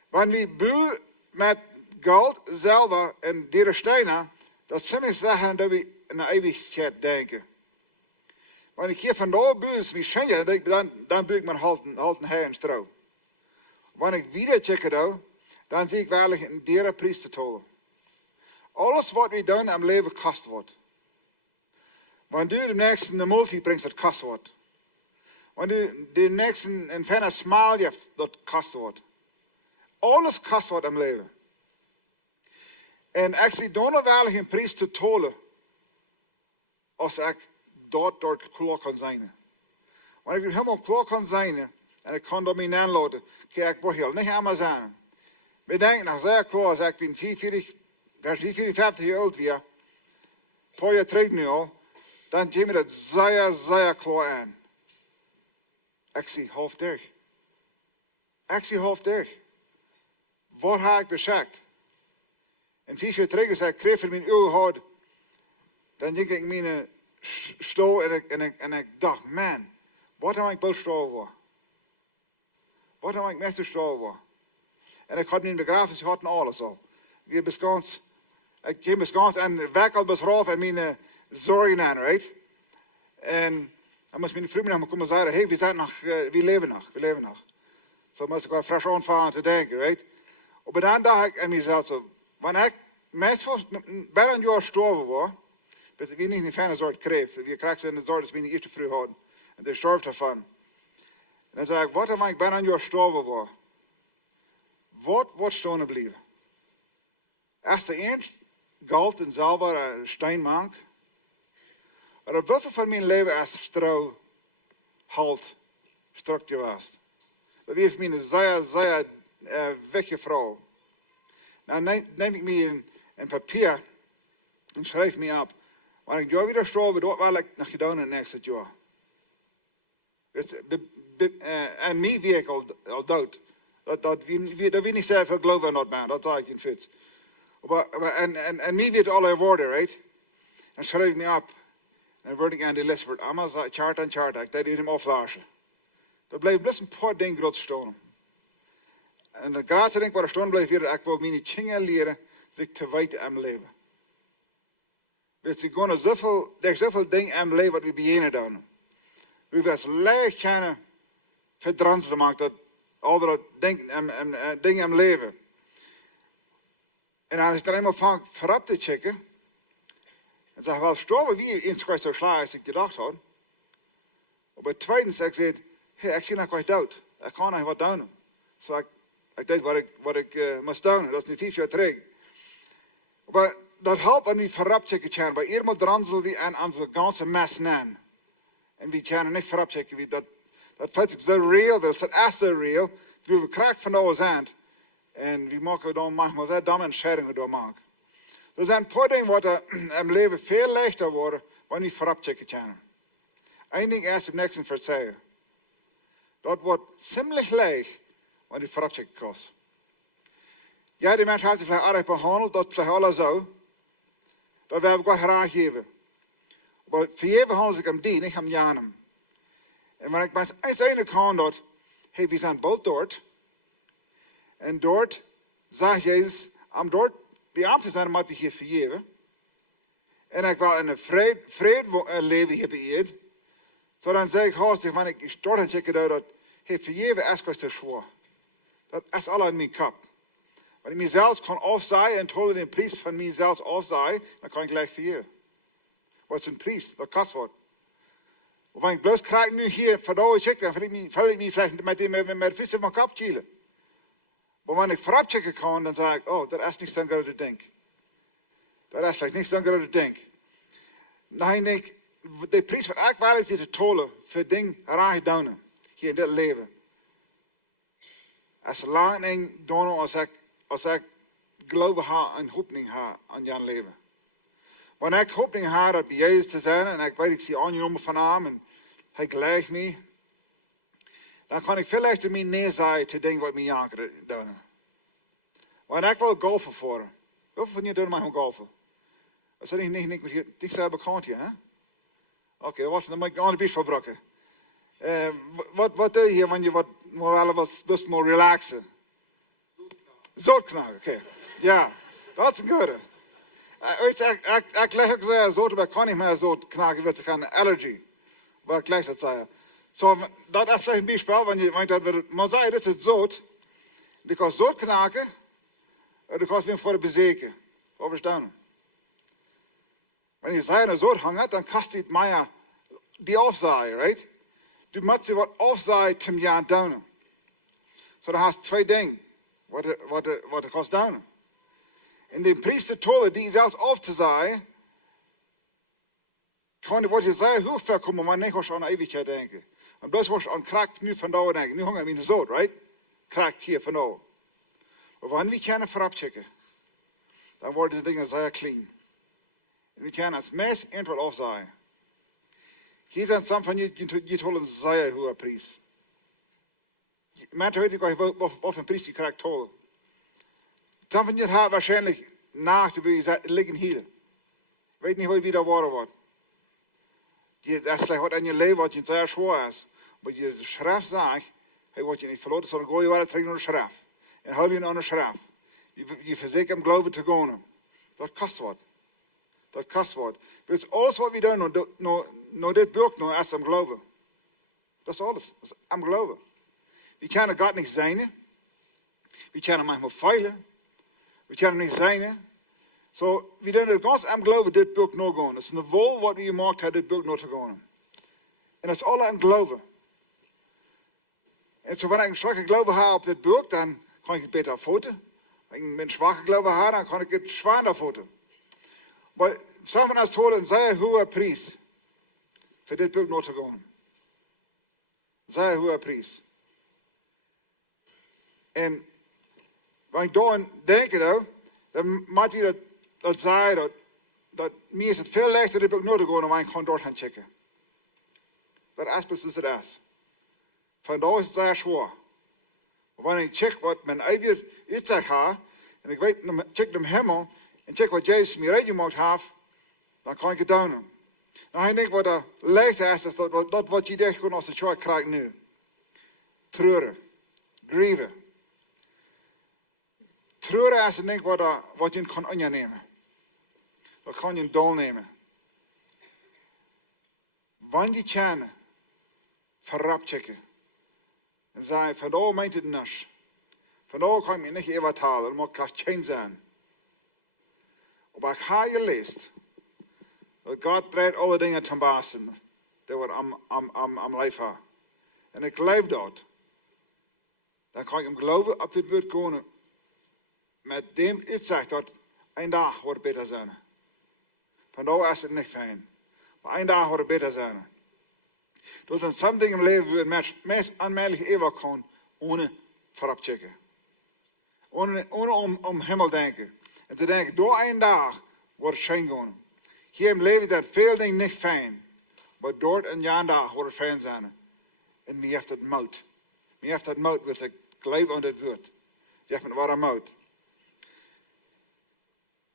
Wanneer we buur met geld zelf en die stenen, dat sommige zaken dat we in de eeuwigheid denken. Wanneer ik hier vandaag buur is, wie schenken, dan buur ik maar halten her en strouw. Wanneer ik weer checken, dan zie ik waarlijk een dure prijs te tollen. Alles wat we doen in leven kost wordt. Wanneer du de nächste een multi brengt, dat kost wordt. Wanneer du de nächste een fijne smaal hebt, dat kost wordt. Alles kost wordt in leven. En ik zie dan waarlijk een prijs te tollen, als ik dort klaar kan zijn. Wanneer ik helemaal klaar kan zijn, en ik kan door mij aanladen, kijk ik heel niet Amazon. We denken nog zeer klaar, als ik ben 54 jaar oud weer, een paar jaar terug nu al, dan geef me dat zeer klaar aan. Ik zie half dicht. Wat heb ik beschakt? En 4 jaar terug, als ik kreeg voor mijn ogen had, dan denk ik mijn stoel en ik dacht, man, wat heb ik bestolen voor? Wat heb ik meestal gestolen voor? En ik had mijn begrafenis gehad en alles al. Ik ging beschans en werk beschreven en mijn zorgen aan, right? En dan moest mijn vrienden naar me komen zeggen, hey, we leven nog. Zo moest ik wel fresh aanvangen te denken, right? Maar dan dacht ik aan mezelf zo, wanneer ik meestal bijna een jaar gestorven was, dat we niet een fijne soort kreeg. We krijgen een soort dat we niet eerst te vroeg hadden. En die storf ervan. En dan zei ik, wat heb ik bijna een jaar gestorven was? Wat wordt stonen blijven? Als de een goud en zilver en steen maakt, maar op hoeveel van mijn leven als strouw halt structuur was. Dat heeft mij een zeer wegge vrouw. Nou neem ik me een papier en schrijf me op. Wanneer ik jou weer sterven, dat wil ik nog gedaan in het nächste jaar. En mij wie ik al dood. Dat we niet zoveel geloven aan dat man, dat zeg ik in fiets. En mij weet alle woorden, right? En schrijf me op. En dan word ik aan de les voor allemaal chart aan chart. Ik deed hem aflazen. Dat bleef best een paar dingen groot staan. En de grootste ding waar er staan bleef, ik wil mijn dingen leren, zich te weten aan leven. Dus we gaan er zoveel dingen aan leven wat we beginnen doen. We willen leeg kunnen verdranselen maken dat andere dingen aan leven. En als ik dan eenmaal van voorop te checken, en zeg wel, storven wie eens kwijt zo slagen als ik gedacht had. Maar tweedens, ik zei, hey, ik zie nog kwijt dood. Ik kan nog wat doen. Zo ik deed wat ik moest doen. Dat is niet 5 jaar terug. Maar dat helpt aan die voorop checken. Bij ieder dranselen we aan onze ganse mes nemen. En we kunnen niet voorop checken. Dat voelt zich zo real, dat is echt zo real. We krijgen van alles aan. En we maken dan manchmal zeer domme entscheidingen door maken. Er zijn een paar dingen wat in leven veel lichter worden, wanneer we voorop checken kunnen. Eén ding eerst op niks en verzeigen. Dat wordt ziemlich leeg, wanneer we voorop checken kost. Ja, die mensen hebben zich erg behandeld, dat is alles zo. Dat wil ik wel graag geven. Maar voor je behandel ik hem die, niet hem Janem. En wanneer ik mensen uiteindelijk gaan dat, hey, we zijn both dort. En dort zegt Jezus, om dort beaamd te zijn, moet we hier vergeven. En ik wil in een vrede leven hier bij je. Zo dan zeg ik haastig, wanneer ik stort en check uit dat, hey, vergeven is wat te zwaar. Dat is al in mijn kop. Wanneer ik mezelf kan afzaaien en tolle den prijs van mezelf afzaaien, dan kan ik gelijk vergeven. Wat is een prijs? Dat kost wat. Of wanneer ik bloos krijg nu hier verdorie check, dan val ik me vielleicht met de vis in mijn kop chielen. Maar wanneer ik voorop checken kan, dan zeg ik, oh, dat is niet zo'n grote ding. Dat is vielleicht niet zo'n grote ding. Nou, ik denk, de prijs wat ik wel is te tollen voor dingen raar doen hier in dit leven. Als lang ding doen als ik geloven ha en hooping ha aan jouw leven. Wanneer ik hooping ha dat bij Jezus te zijn en ik weet ik zie aangenomen van hem en hij gelijk me, dan kan ik veel lichter mij nee zeggen te dingen wat mij jankeren doen. Wanneer ik wil golfen voor hem. Hoeveel van jullie doen mij gewoon golfen? Dat is niet zo bekend hier, hè? Oké, dan moet ik aan de bies verbroken. Wat doe je hier wanneer je wat relaxen? Zotknagen, okay. Ja, dat is een goede. Ik leg ook zeggen, zout, maar ik kan niet meer zotknagen, want ik heb een allergie. Maar ik leg dat zeggen. So, dat is vielleicht een Beispiel, wenn je meint, dat we maar zeggen, dit is zout. Die kan zotknagen, en die kan weer voor de bezeken. Wat verstaan? Wenn je zei naar zout hangt, dan kast je het maar die afzaaien, right? Du moet ze wat afzaaien zum jaar doen. So, dan hast twee dingen, wat de kost doen. In de priester tolle, die zelfs af te zaaien, kan je wat je zei, hoe ver komen, maar niet als aan eeuwigheid denken. En bloos was aan kraak nu van daar denken. Nu hangen we in de zout, right? Kraak hier van daar. Maar wanneer we kunnen voorop checken, dan worden de dingen zeer clean. En we kunnen het meest eindelijk afzaaien. Hier zijn some van jullie tollen zeer hoge prijs. Mensen weten niet wat een prijs je krijgt tollen. Some van jullie hebben waarschijnlijk nacht liggen hier. Weet niet hoe je daar worden wordt. Dat is slecht wat in je leven wat je zeer zwaar is. Maar je de schrift zegt, hij wordt je niet verloren, dan gooi je wel terug naar de schrift. En hou je aan de schrift. Je verzekert hem geloven te gaan. Dat kost wat. Dat kost wat. Dus alles wat we doen, naar dit boek, is hem geloven. Dat is alles. Dat is hem geloven. We kunnen God niet zijn. We kunnen manchmal feilen. We kunnen niet zijn. So, we doen het ganz am geloven dit boek nog gaan. Het is een wol wat we gemaakt hebben dit boek nog te gaan. En dat is alle am geloven. En zo wanneer ik een zwakke geloven heb op dit boek, dan kan ik het beter afvoeten. Wenn ich einen schwachen Glauben habe, dann kann ich het zwaarder voeten. Maar samen als het een zeer hoge prijs voor dit boek nog te gaan. Zeer hoge prijs. En wanneer ik daaraan denk, dan moet je dat zeggen, dat mij is het veel lichter dit boek nog te gaan, dan ik kan dort gaan checken. Dat is precies het is. Vandaar is het zeer zwaar. Maar wanneer ik check wat mijn eigen Utsecht heeft, en ik weet, check de hemel, en check wat Jezus mij rechtgemaakt heeft, dan kan ik het doen. Nou, ik denk wat er lichter is dat wat je denkt als de school krijgt nu. Treuren. Grieven. Treuren is denk wat je kan aannemen. Dat kan je doornemen. Wanneer je kan, voorop checken. En zeggen, vandaar meint het niet. Vandaar kan ik me niet even halen, maar kan geen zijn. Maar ik heb gelezen, dat God brengt alle dingen ten basen, die we am leven hebben. En ik geloof dat. Dan kan ik hem geloven op dit woord komen. Met dem uitzicht dat een dag wordt beter zijn. Vandaar is het niet fijn. Maar een dag wordt het beter zijn. Dus zijn sommige dingen im leven die we meest aanmerkelijk even kan, ohne voorop checken. Ohne om hemel denken. En te denken, door een dag wordt het schijn gaan. Hier im leven zijn veel dingen niet fijn. Maar door een jaar dag wordt het fijn zijn. En mij heeft het moed. Mij heeft het moed, want ik geloof aan dit woord. Je hebt het waar moed.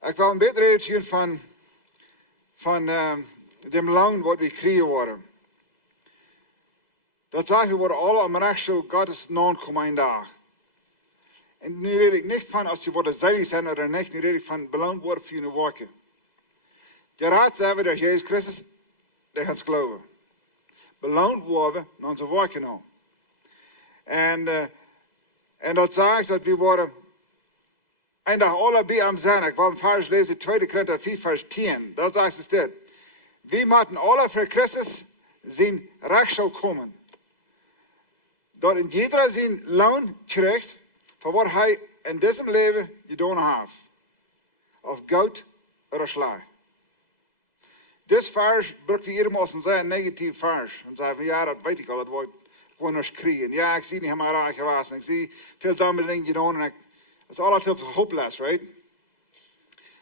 Ik wil een beetje reden van dem loon wat we krijgen worden. Dat zeggen we worden alle om rechtsel Gottes naam komen een dag. En nu red ik niet van als je worden zeilig zijn of niet, nu red ik van beloond worden voor je werken. Je raad zeggen dat Jezus Christus, dat gaat geloven. Beloond worden naar onze werken nou. En dat zegt dat we worden een dag alle bij hem zijn. Ik wil een vers lezen, 2 Korinther 4 vers 10. Dat zegt het dit. We moeten alle voor Christus zijn rechtsel komen. Dat in ieder zijn loon krijgt voor wat hij in deze leven gedaan heeft. Of goud of sla. Dit vers brengt we hier als een zeer negatief vers. En zeggen van ja, dat weet ik al, dat wordt gewoon eens kriegen. Ja, ik zie niet helemaal raar geweest. Ik zie veel domme dingen gedaan. Het is altijd hopeloos, right?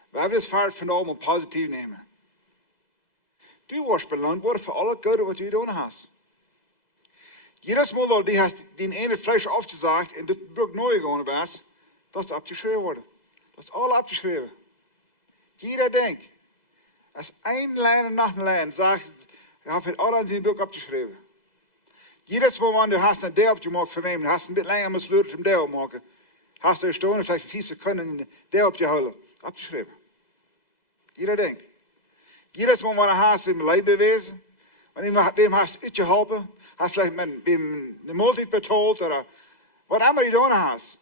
We hebben dit vers vandaag om positief nemen. Du wordt beloond worden voor alle goede wat je gedaan hebt. Jedes Mal, die hast den ene Fleisch aufgesagt en dit boek neu gegaan was, dat is abgeschreven worden. Dat is al abgeschreven. Jeder denkt, als een lijn nach een lijn zegt, je hebt het al aan zijn boek abgeschreven. Jedes Mal, wanneer du hast een deel opgemaakt van hem, hast een beetje langer met sleutel om deel maken, Hast du eine Stunde, vielleicht 5 Sekunden, der auf die Hölle. Abgeschrieben. Jeder denkt. Jedes Mal, wenn du hast, wem Leib bewiesen, wem hast du geholfen, hast vielleicht wem eine Multit betalt oder was immer du getan hast.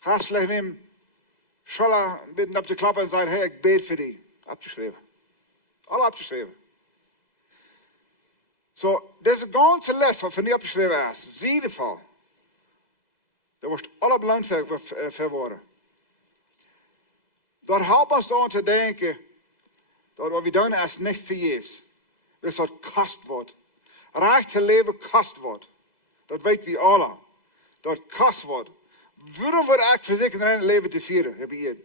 Hast vielleicht wem Scholler mitten auf die Klappe und sagt, hey, ich bete für dich. Abgeschrieben. Alle abgeschrieben. So, deze ganze les wat van die opgeschreven is, zie je Fall. Daar wordt alle beloond voor worden. Dat helpt ons dan te denken, dat wat we doen is niet vergeefs. Dus dat kost wordt. Recht te leven kost wordt. Dat weten we alle. Dat kost wordt. Waarom wordt ik verzekerd in het leven te vieren? Heb je hier?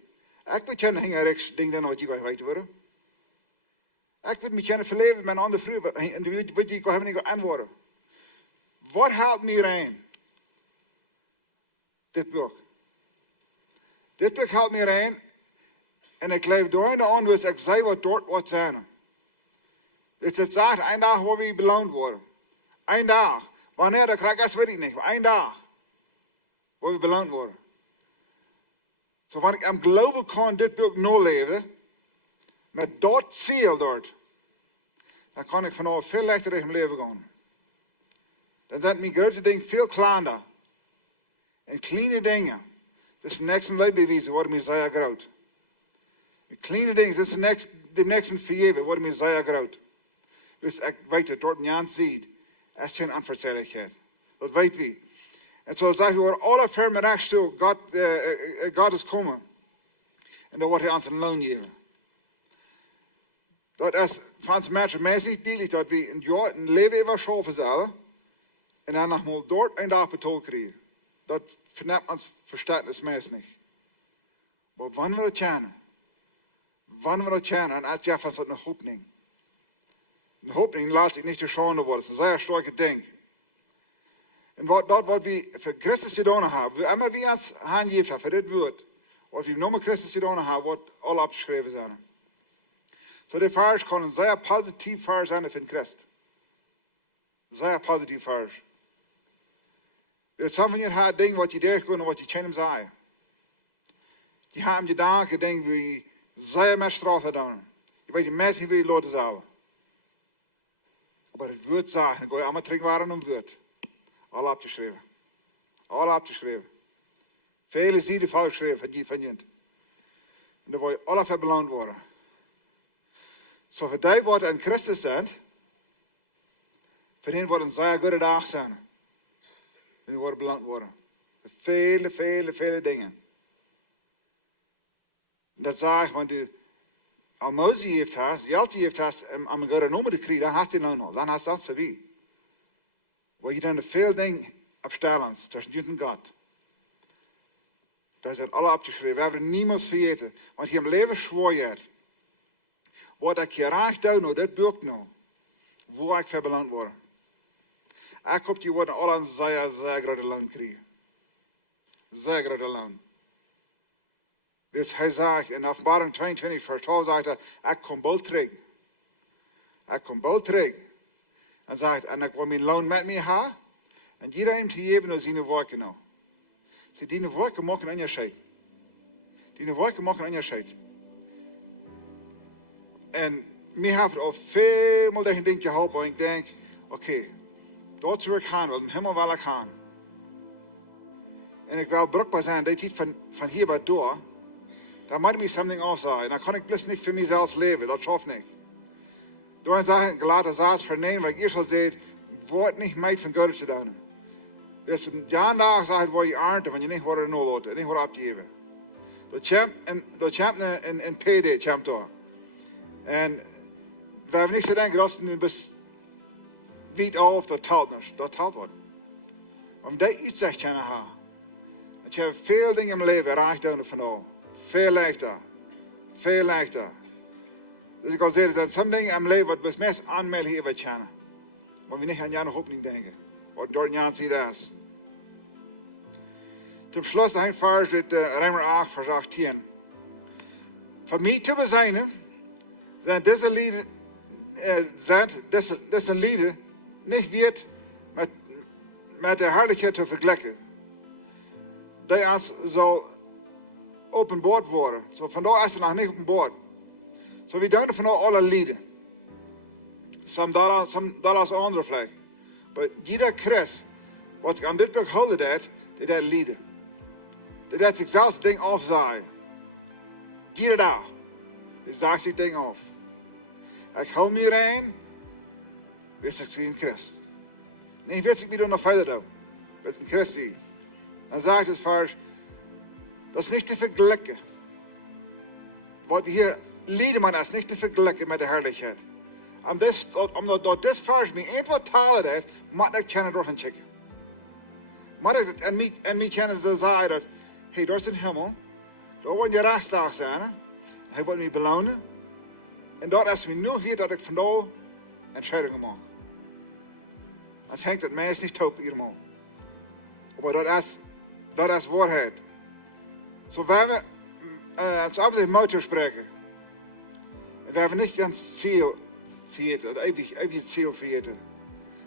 Ik weet geen rechts ding dan wat je gaat weten worden. Ik wil me kunnen verleven met een andere vrouw. En die wil ik hem niet antwoorden. Wat helpt me rein? Dit boek. Dit boek helpt me rein. En ik leef door in de onwist. Ik zei wat dort wat zijn. Het is zacht, een dag waar we beloond worden. Een dag. Wanneer dat krijg ik, weet ik niet. Maar een dag. Waar we beloond worden. Zo wanneer ik am geloven kan dit boek nul leven. Met dat ziel dort. Dan kan ik vanaf veel lichter in mijn leven gaan. Dan zijn mijn grote dingen veel kleiner. En kleine dingen. Dat is de nächste leefbewijzen worden mij zeer groot. En kleine dingen, dat is de nächste vergeven worden mij zeer groot. Dus ik weet het, dort niet ziet. Er is geen onverzettelijkheid. Dat weet we. En zo zeggen we, alle firmen recht stil, God is komen. En dan wordt hij ons een loon geven. Dat is van ons mensen meestal deelig dat we een leven even schaffen zullen. En dan nog maar dort een dag betaald krijgen. Dat verneemt ons verständnis meest niet. Maar wanneer we dat kennen, en als je van zo'n hoopning. Een hoopning laat zich niet geschonden worden. Dat is een zeer sterke ding. En wat we voor Christus gedaan hebben, wie immer wie ons aangeeft hebben voor dit woord, wat we nog met Christus gedaan hebben, wordt al opgeschreven zijn. So de vers kan een zeer positief vers zijn van Christus. Zeer positief vers. Dus sommige van jullie hebben dingen wat je deed en wat je kennen zeggen. Die hebben gedanken dingen wie zeer met straf gedaan. Je weet die mensen wie je laten zullen. Maar het woord zeggen, ik ga je allemaal terug waren om woord. Alle opgeschreven. Alle opgeschreven. Vele zieden volgeschreven van je. En dan wil je alle verbeloond worden. Zo voor die wat in Christus zijn, voor hen wordt een zeer goede dag zijn. En die worden beloond worden. Vele dingen. Dat zeg ik, want du al moeite heeft hast, geld heeft hast, om een goede nummer te krijgen, dan hast je nou nog. Dan hast dat voorbij. Waar je dan de veel dingen opstellen, tussen je en God. Dat zijn alle opgeschreven. We hebben niemand vergeten. Want je hebt leven zwaar. Wat ik hier recht doe, nou, dit boek nou. Waar ik verbeland word. Ik hoop die worden alle een zeer grote loon krijgen. Zeer grote loon. Dus hij zegt in Openbaring 22 vers 12 zegt hij, ik kom bald terug. Ik kom bald terug. En zegt, en ik wil mijn loon met me hebben. En iedereen te geven naar zijn werken nou. Zie, die werken maken een onderscheid. Die werken maken een onderscheid. En mij heeft al veel meer tegen dingen geholpen. En ik denk, oké, dat zou ik gaan, want helemaal wil ik gaan. En ik wil bruikbaar zijn, dat niet van hier bij door. Dan moet ik me something afzeggen. Dan kan ik plus niet voor mezelf leven, dat schaf niet. Door een zaken gelaten zaad vernemen, wat ik eerst al zei, wordt niet meid van God te doen. Dus ja, dag zeg het waar je aarde, want je niet wordt nul laten, niet wordt opgegeven. Dat champ een PD champ door. En we hebben niks te denken, dat is nu best wiet af, dat telt niet. Dat telt wat. Om die Utsecht te hebben. Want je hebt veel dingen in mijn leven erreicht doen van al. Veel lichter. Veel lichter. Dus ik wil zeggen, dat sommige dingen in mijn leven wat meest aanmelden hier wat kennen. Maar we niet aan jou nog op niet denken. Wat door Jan ziet is. Zum Schluss ein Vers uit Römer 8, vers 18. Van mij te bezijnen zijn deze lieden niet weer met de herrlichheid te vergelijken. die soll openbaard worden. So vandaar is het nog niet openbaard. So we doen van alle lieden. Some dollars andere vlees. Maar jeder Christ, wat ik aan dit boek houden deed, die deed lieden. Die deed zichzelf het ding afzaaien. Jeder dag. Die zaagt zich ding af. Ik hou me rein, wist ik zie een Christ. Nee, wist ik wie er nog verder doen. Met een Christ zie. Dan zegt het vers, dat is niet te vergelijken. Wat we hier lieden, maar dat is niet te vergelijken met de herrlijkheid. Omdat dit vers me één wat talen heeft, mag ik kennen door gaan checken. En mij kennen ze zeggen dat, hey, daar is een hemel, daar wordt je rechtsdag zijn, hij wordt me belonen. En dat is me nu weer dat ik vandaag entscheidingen maak. Dat hangt het meest niet op iedereen. Maar dat is waarheid. Zo we hebben, als we over motor spreken, we hebben niet ganz ziel vieren, dat eeuwig ziel vieren.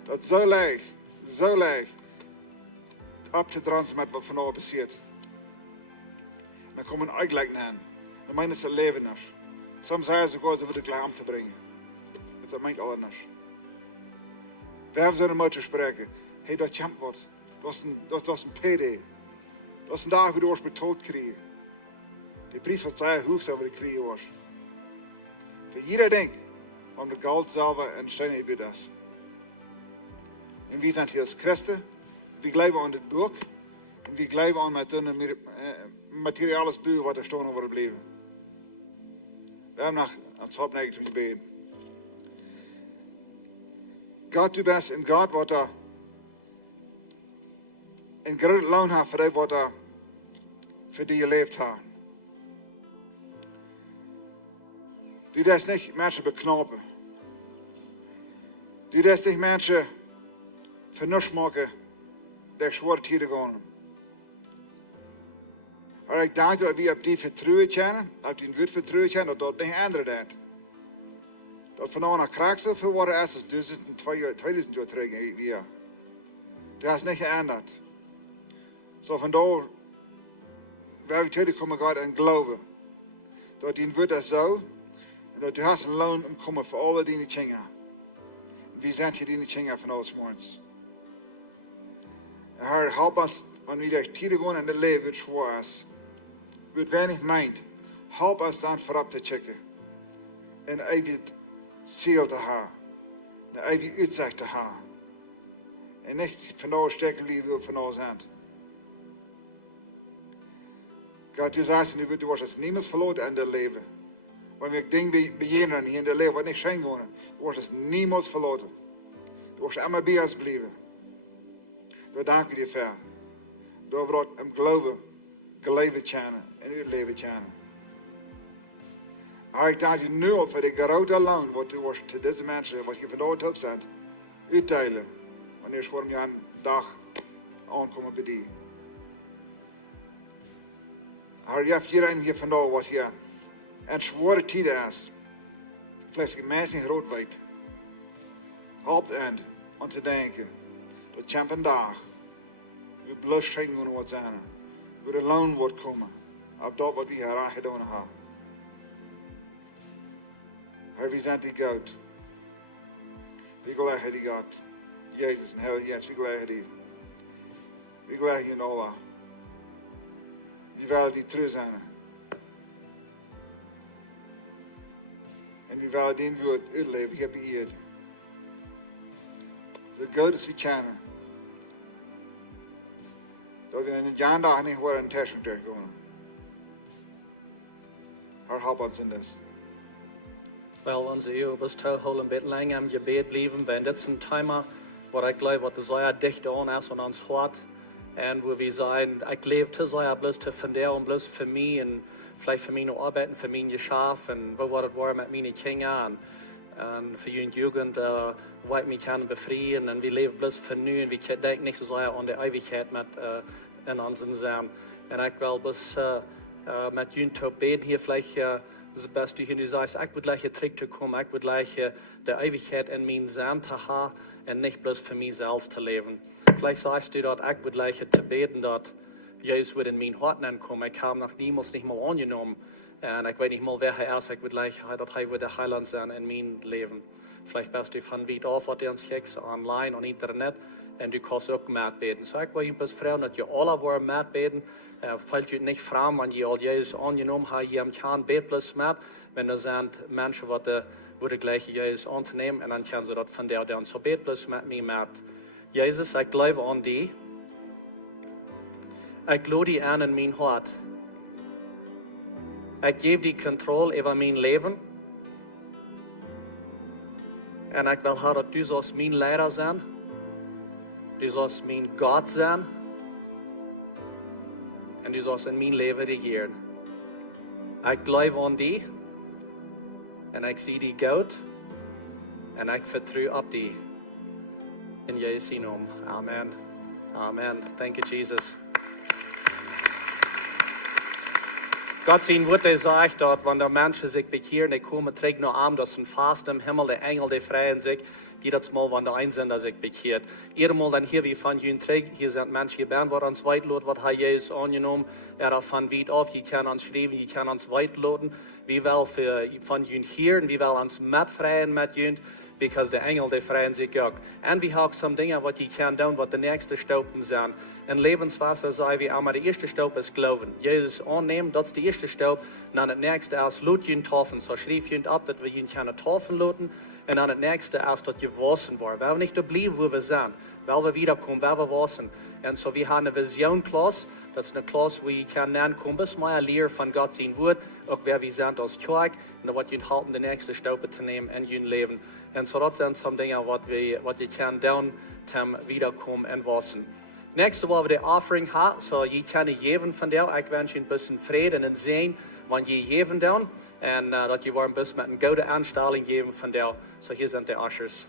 Dat is zo leeg, op te dransen met wat vandaag passiert. Dan komen uitleggen aan. Dan meinen ze leveners. Soms zeggen ze sogar, ze willen klaar om te brengen. Dat meint alles. We hebben zo'n motor spreken. Hey, dat champ wordt. Dat was een PD. Dat is een dag waar we ons betaald krijgen. De prijs wat zij hoog zou willen krijgen was. Voor ieder ding. Om de goud zelf en stenen bij dat. En we zijn hier als christen. We geloven aan dit boek. En we geloven aan met een materiales buur wat er staan over het leven. We hebben nog aan het opnemen te gebeden. God, du bent een God wat er een groot loon heeft voor wat er voor die je leeft heeft. Du dat niet mensen beknopen. Du dat niet mensen vernust maken door zware tijden gaan. Maar ik denk dat we op die vertrouwen kennen, op die woord vertrouwen kennen, dat niet andere dat. Dat vanaf naar kracht veel worden is, dus 2000 jaar terug weer. Dat is niet geänderd. Zo vandaar, waar we tegen komen gaan en geloven. Dat die woord is zo, en dat je hast een loon omkomen voor alle die niet zingen. Wie zijn die niet zingen van ons morgens? En Herr, help ons, wanneer we door tijden gaan en het leven het zwaar is. Wat weinig meint, help ons dan voorop te checken. En eeuwig ziel te hebben. En eeuwig Utsecht te hebben. En niet van ons steken blijven van ons hand. God, du sagst in du wirst es niemals verloren in der Leben. Wenn wir Dinge beginnen hier in der Leben, wat nicht schön gehen, du wirst es niemals verloren. Du wirst immer bei uns bleiben. Wir danken dir für. Du wirst im Glauben gelebt kennen, in uw leven kennen. Maar ik dank je nu al voor de grote loon wat u wordt te deze mensen, wat je vandaag op zet, uitdelen. Wanneer ze voor je een dag aankomen bij die. Maar je hebt iedereen hier vandaag wat je een zware tijd is. Vielleicht een mensen groot weet. Helpt en om te denken dat je vandaag we bloos schenken wat zijn. Waar de loon wordt komen op dat wat we hier aangedaan hebben. Herr, wie zijn die God? Wie gelegen die God? Jezus en Heer, yes, wie gelegen die? Wie gelegen in Allah? Wie willen die terug zijn? En wie willen die woord uitleven hier bij hier? Zo goed als we kennen. Dat we in het jaar dag niet worden een testen terugkomen. Herr, help ons in dit. Wel, onze Eeuw was toch al een beetje langer im Gebet blijven, wenn dit een Thema, wat ik geloof, wat sehr dicht an ist und ans Hart. Und wo wir sagen, ich lebe zu sehr bloß zu finden und bloß für mich und vielleicht für meine Arbeiten, für mein Geschäft und wo das war mit meinen Kindern und für die Jugend, wo ich mich kann befreien und wir leben bloß für nu und wir denken nicht so sehr an die Ewigkeit mit in unseren Sein. Und ich will bloß mit Jüntop beten hier vielleicht das Beste, wie du sagst, ich würde gleich zurückkommen, ich würde gleich die Ewigkeit in meinen Sein zu haben und nicht bloß für mich selbst zu leben. Vielleicht sagst du dort, ich würde gleich zu beten dort, Jesus wird in mein Hart kommen. Ich habe noch niemals nicht mal angenommen. Und ich weiß nicht mal, wer er ist. Ich würde gleich, dass er der Heiland sein in meinem Leben. Vielleicht bist du von weit auf, was du uns kriegst, online und Internet. Und du kannst auch mitbeten. So ich will ein bisschen fragen, dass ihr alle wollen mitbeten. Fällt euch nicht fragen, wenn ihr all Jesus angenommen habt, ihr habt keinen Betplatz mit. Wenn da sind Menschen, die gleich Jesus annehmen, und dann können sie das von der dann so Betplatz mit mir mit. Jesus, ich glaube an dich. Ich glaube dich an in mein Hart. Ich gebe die Kontrolle über mein Leben. Und ich will haben, dass du sollst mein Lehrer sein. Du sollst mein Gott sein. Und du sollst in mein Leben regieren. Ich glaube an dich. Und ich sehe dich gut. Und ich vertraue auf dich. In Jesu Namen. Amen. Amen. Thank you, Jesus. Gott sein Wort sagt dort, wenn der Menschen sich bekehren, die kommen, trägt nur Arm, das sind fast im Himmel, die Engel, die freuen sich, jedes Mal, wenn der Einsender sich bekehrt. Einmal dann hier, wie von ihnen trägt, hier sind Menschen hier, was uns weitloten, was hat Jesus angenommen, hat von weit auf, die können uns schreiben, die können uns weitloten, wie will von ihnen hören, wie will uns mitfreien mit ihnen, because die Engel, die freuen sich auch. Und wir haben some Dinge, was ihr kann tun, was die nächsten Stauben sind. In Lebenswasser sagen wir einmal, der erste Staub ist Glauben. Jesus annehmen, das ist der erste Staub. Und dann das nächste ist, lot ihn taufen. So schrieb ihn ab, dass wir ihn können taufen lassen. Und dann das nächste ist, dass wir waschen wollen. Weil wir nicht da bleiben, wo wir sind. Weil wir wiederkommen, weil wir waschen. Und so wir haben eine Vision-Klasse. Das ist eine Klasse, wo ich kann lernen, bis mal eine Lehre von Gott sein Wort, auch wer wir sind als Kirche, und da wird ihnen helfen, die nächste Staube zu nehmen in ihrem Leben. Und so das sind some Dinge, was ihr kann tun, zum Wiederkommen und waschen. Nächste Woche wir die Offering haben, so ihr kann geben von der. Ich wünsche Ihnen ein bisschen Frieden und Sehen, wenn ihr geben tun. Und dass ihr ein bisschen mit einer guten Anstellung geben von der. So hier sind die Ushers.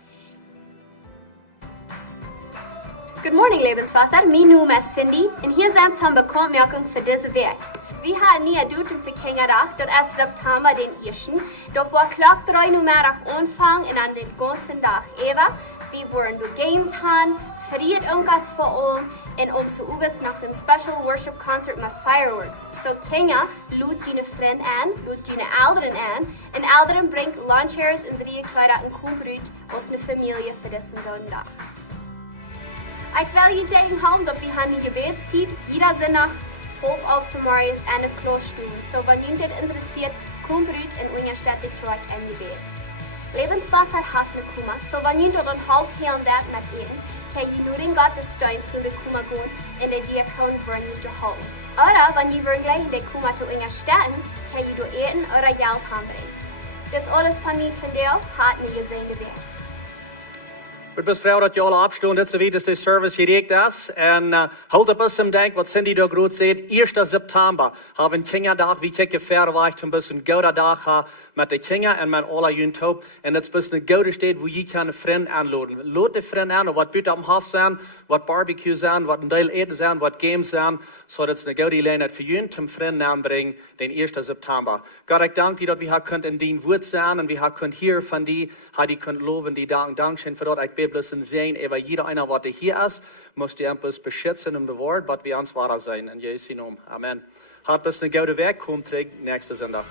Good morning, Lebenswasser. Mein Name ist Cindy und hier sind some Bekanntmerkungen für diese Werk. Wir haben nie ein Datum für Kindertag, das ist September den 1. Dort war Klock 3 Uhr anfangen und an den ganzen Tag. Wir wollen Games haben, friert irgendwas für allem und so übes nach dem Special Worship Concert mit Fireworks. So Kinder, lud deine Freunde an, lud deine Eltern an und Eltern bringt Lunchers und 3 Kleider und Kuhbrüt aus einer Familie für diesen Tag. Ich will Ihnen denken haben, dass wir eine Gebetszeit, jeder sind nach Hof auf Samarias und eine Klostuhl. So wenn Ihnen das interessiert, kommt in unserer Stadt Detroit ein Gebet. Lebenswasser hat eine Kuma, so wenn Ihnen dort ein halb hier und dort mit eten, kann ihr nur den Gottesdienst nur die Kuma gehen und die Diakon wollen Ihnen halten. Oder wenn ihr gleich in die Kuma zu unserer Stadt, kann ihr dort eten oder Geld anbringen. Das ist alles von mir von dir, hat eine gesehene Welt. Ik ben blij dat je alle opstaan. Dit is wie de service direct is. En houd op eens im Denk, wat Cindy da groot zei. 1. September hebben we Kinderdag. Wie kijken verder weg, een beetje een goede dag met de kinderen en met alle jullie top. En het is een goede stad waar je kan een vriend aanladen. Laat de vriend aan, wat buiten op hof zijn, wat barbecue zijn, wat een deel eten zijn, wat games zijn. Zodat het een goede gelegenheid voor jullie zum vriend aanbrengen, den 1. September. God, ik dank je dat we hier in dien woord zijn en we hier hier van die, die kunt loven, die dankzij voor dat. Ik ben blij zijn, aber jeder einer, wat hier ist, muss die etwas beschützen im Wort, was wir uns wahr sein. In Jesu Namen. Amen. Hat bis eine gute Weg, kommt nächste Sonntag.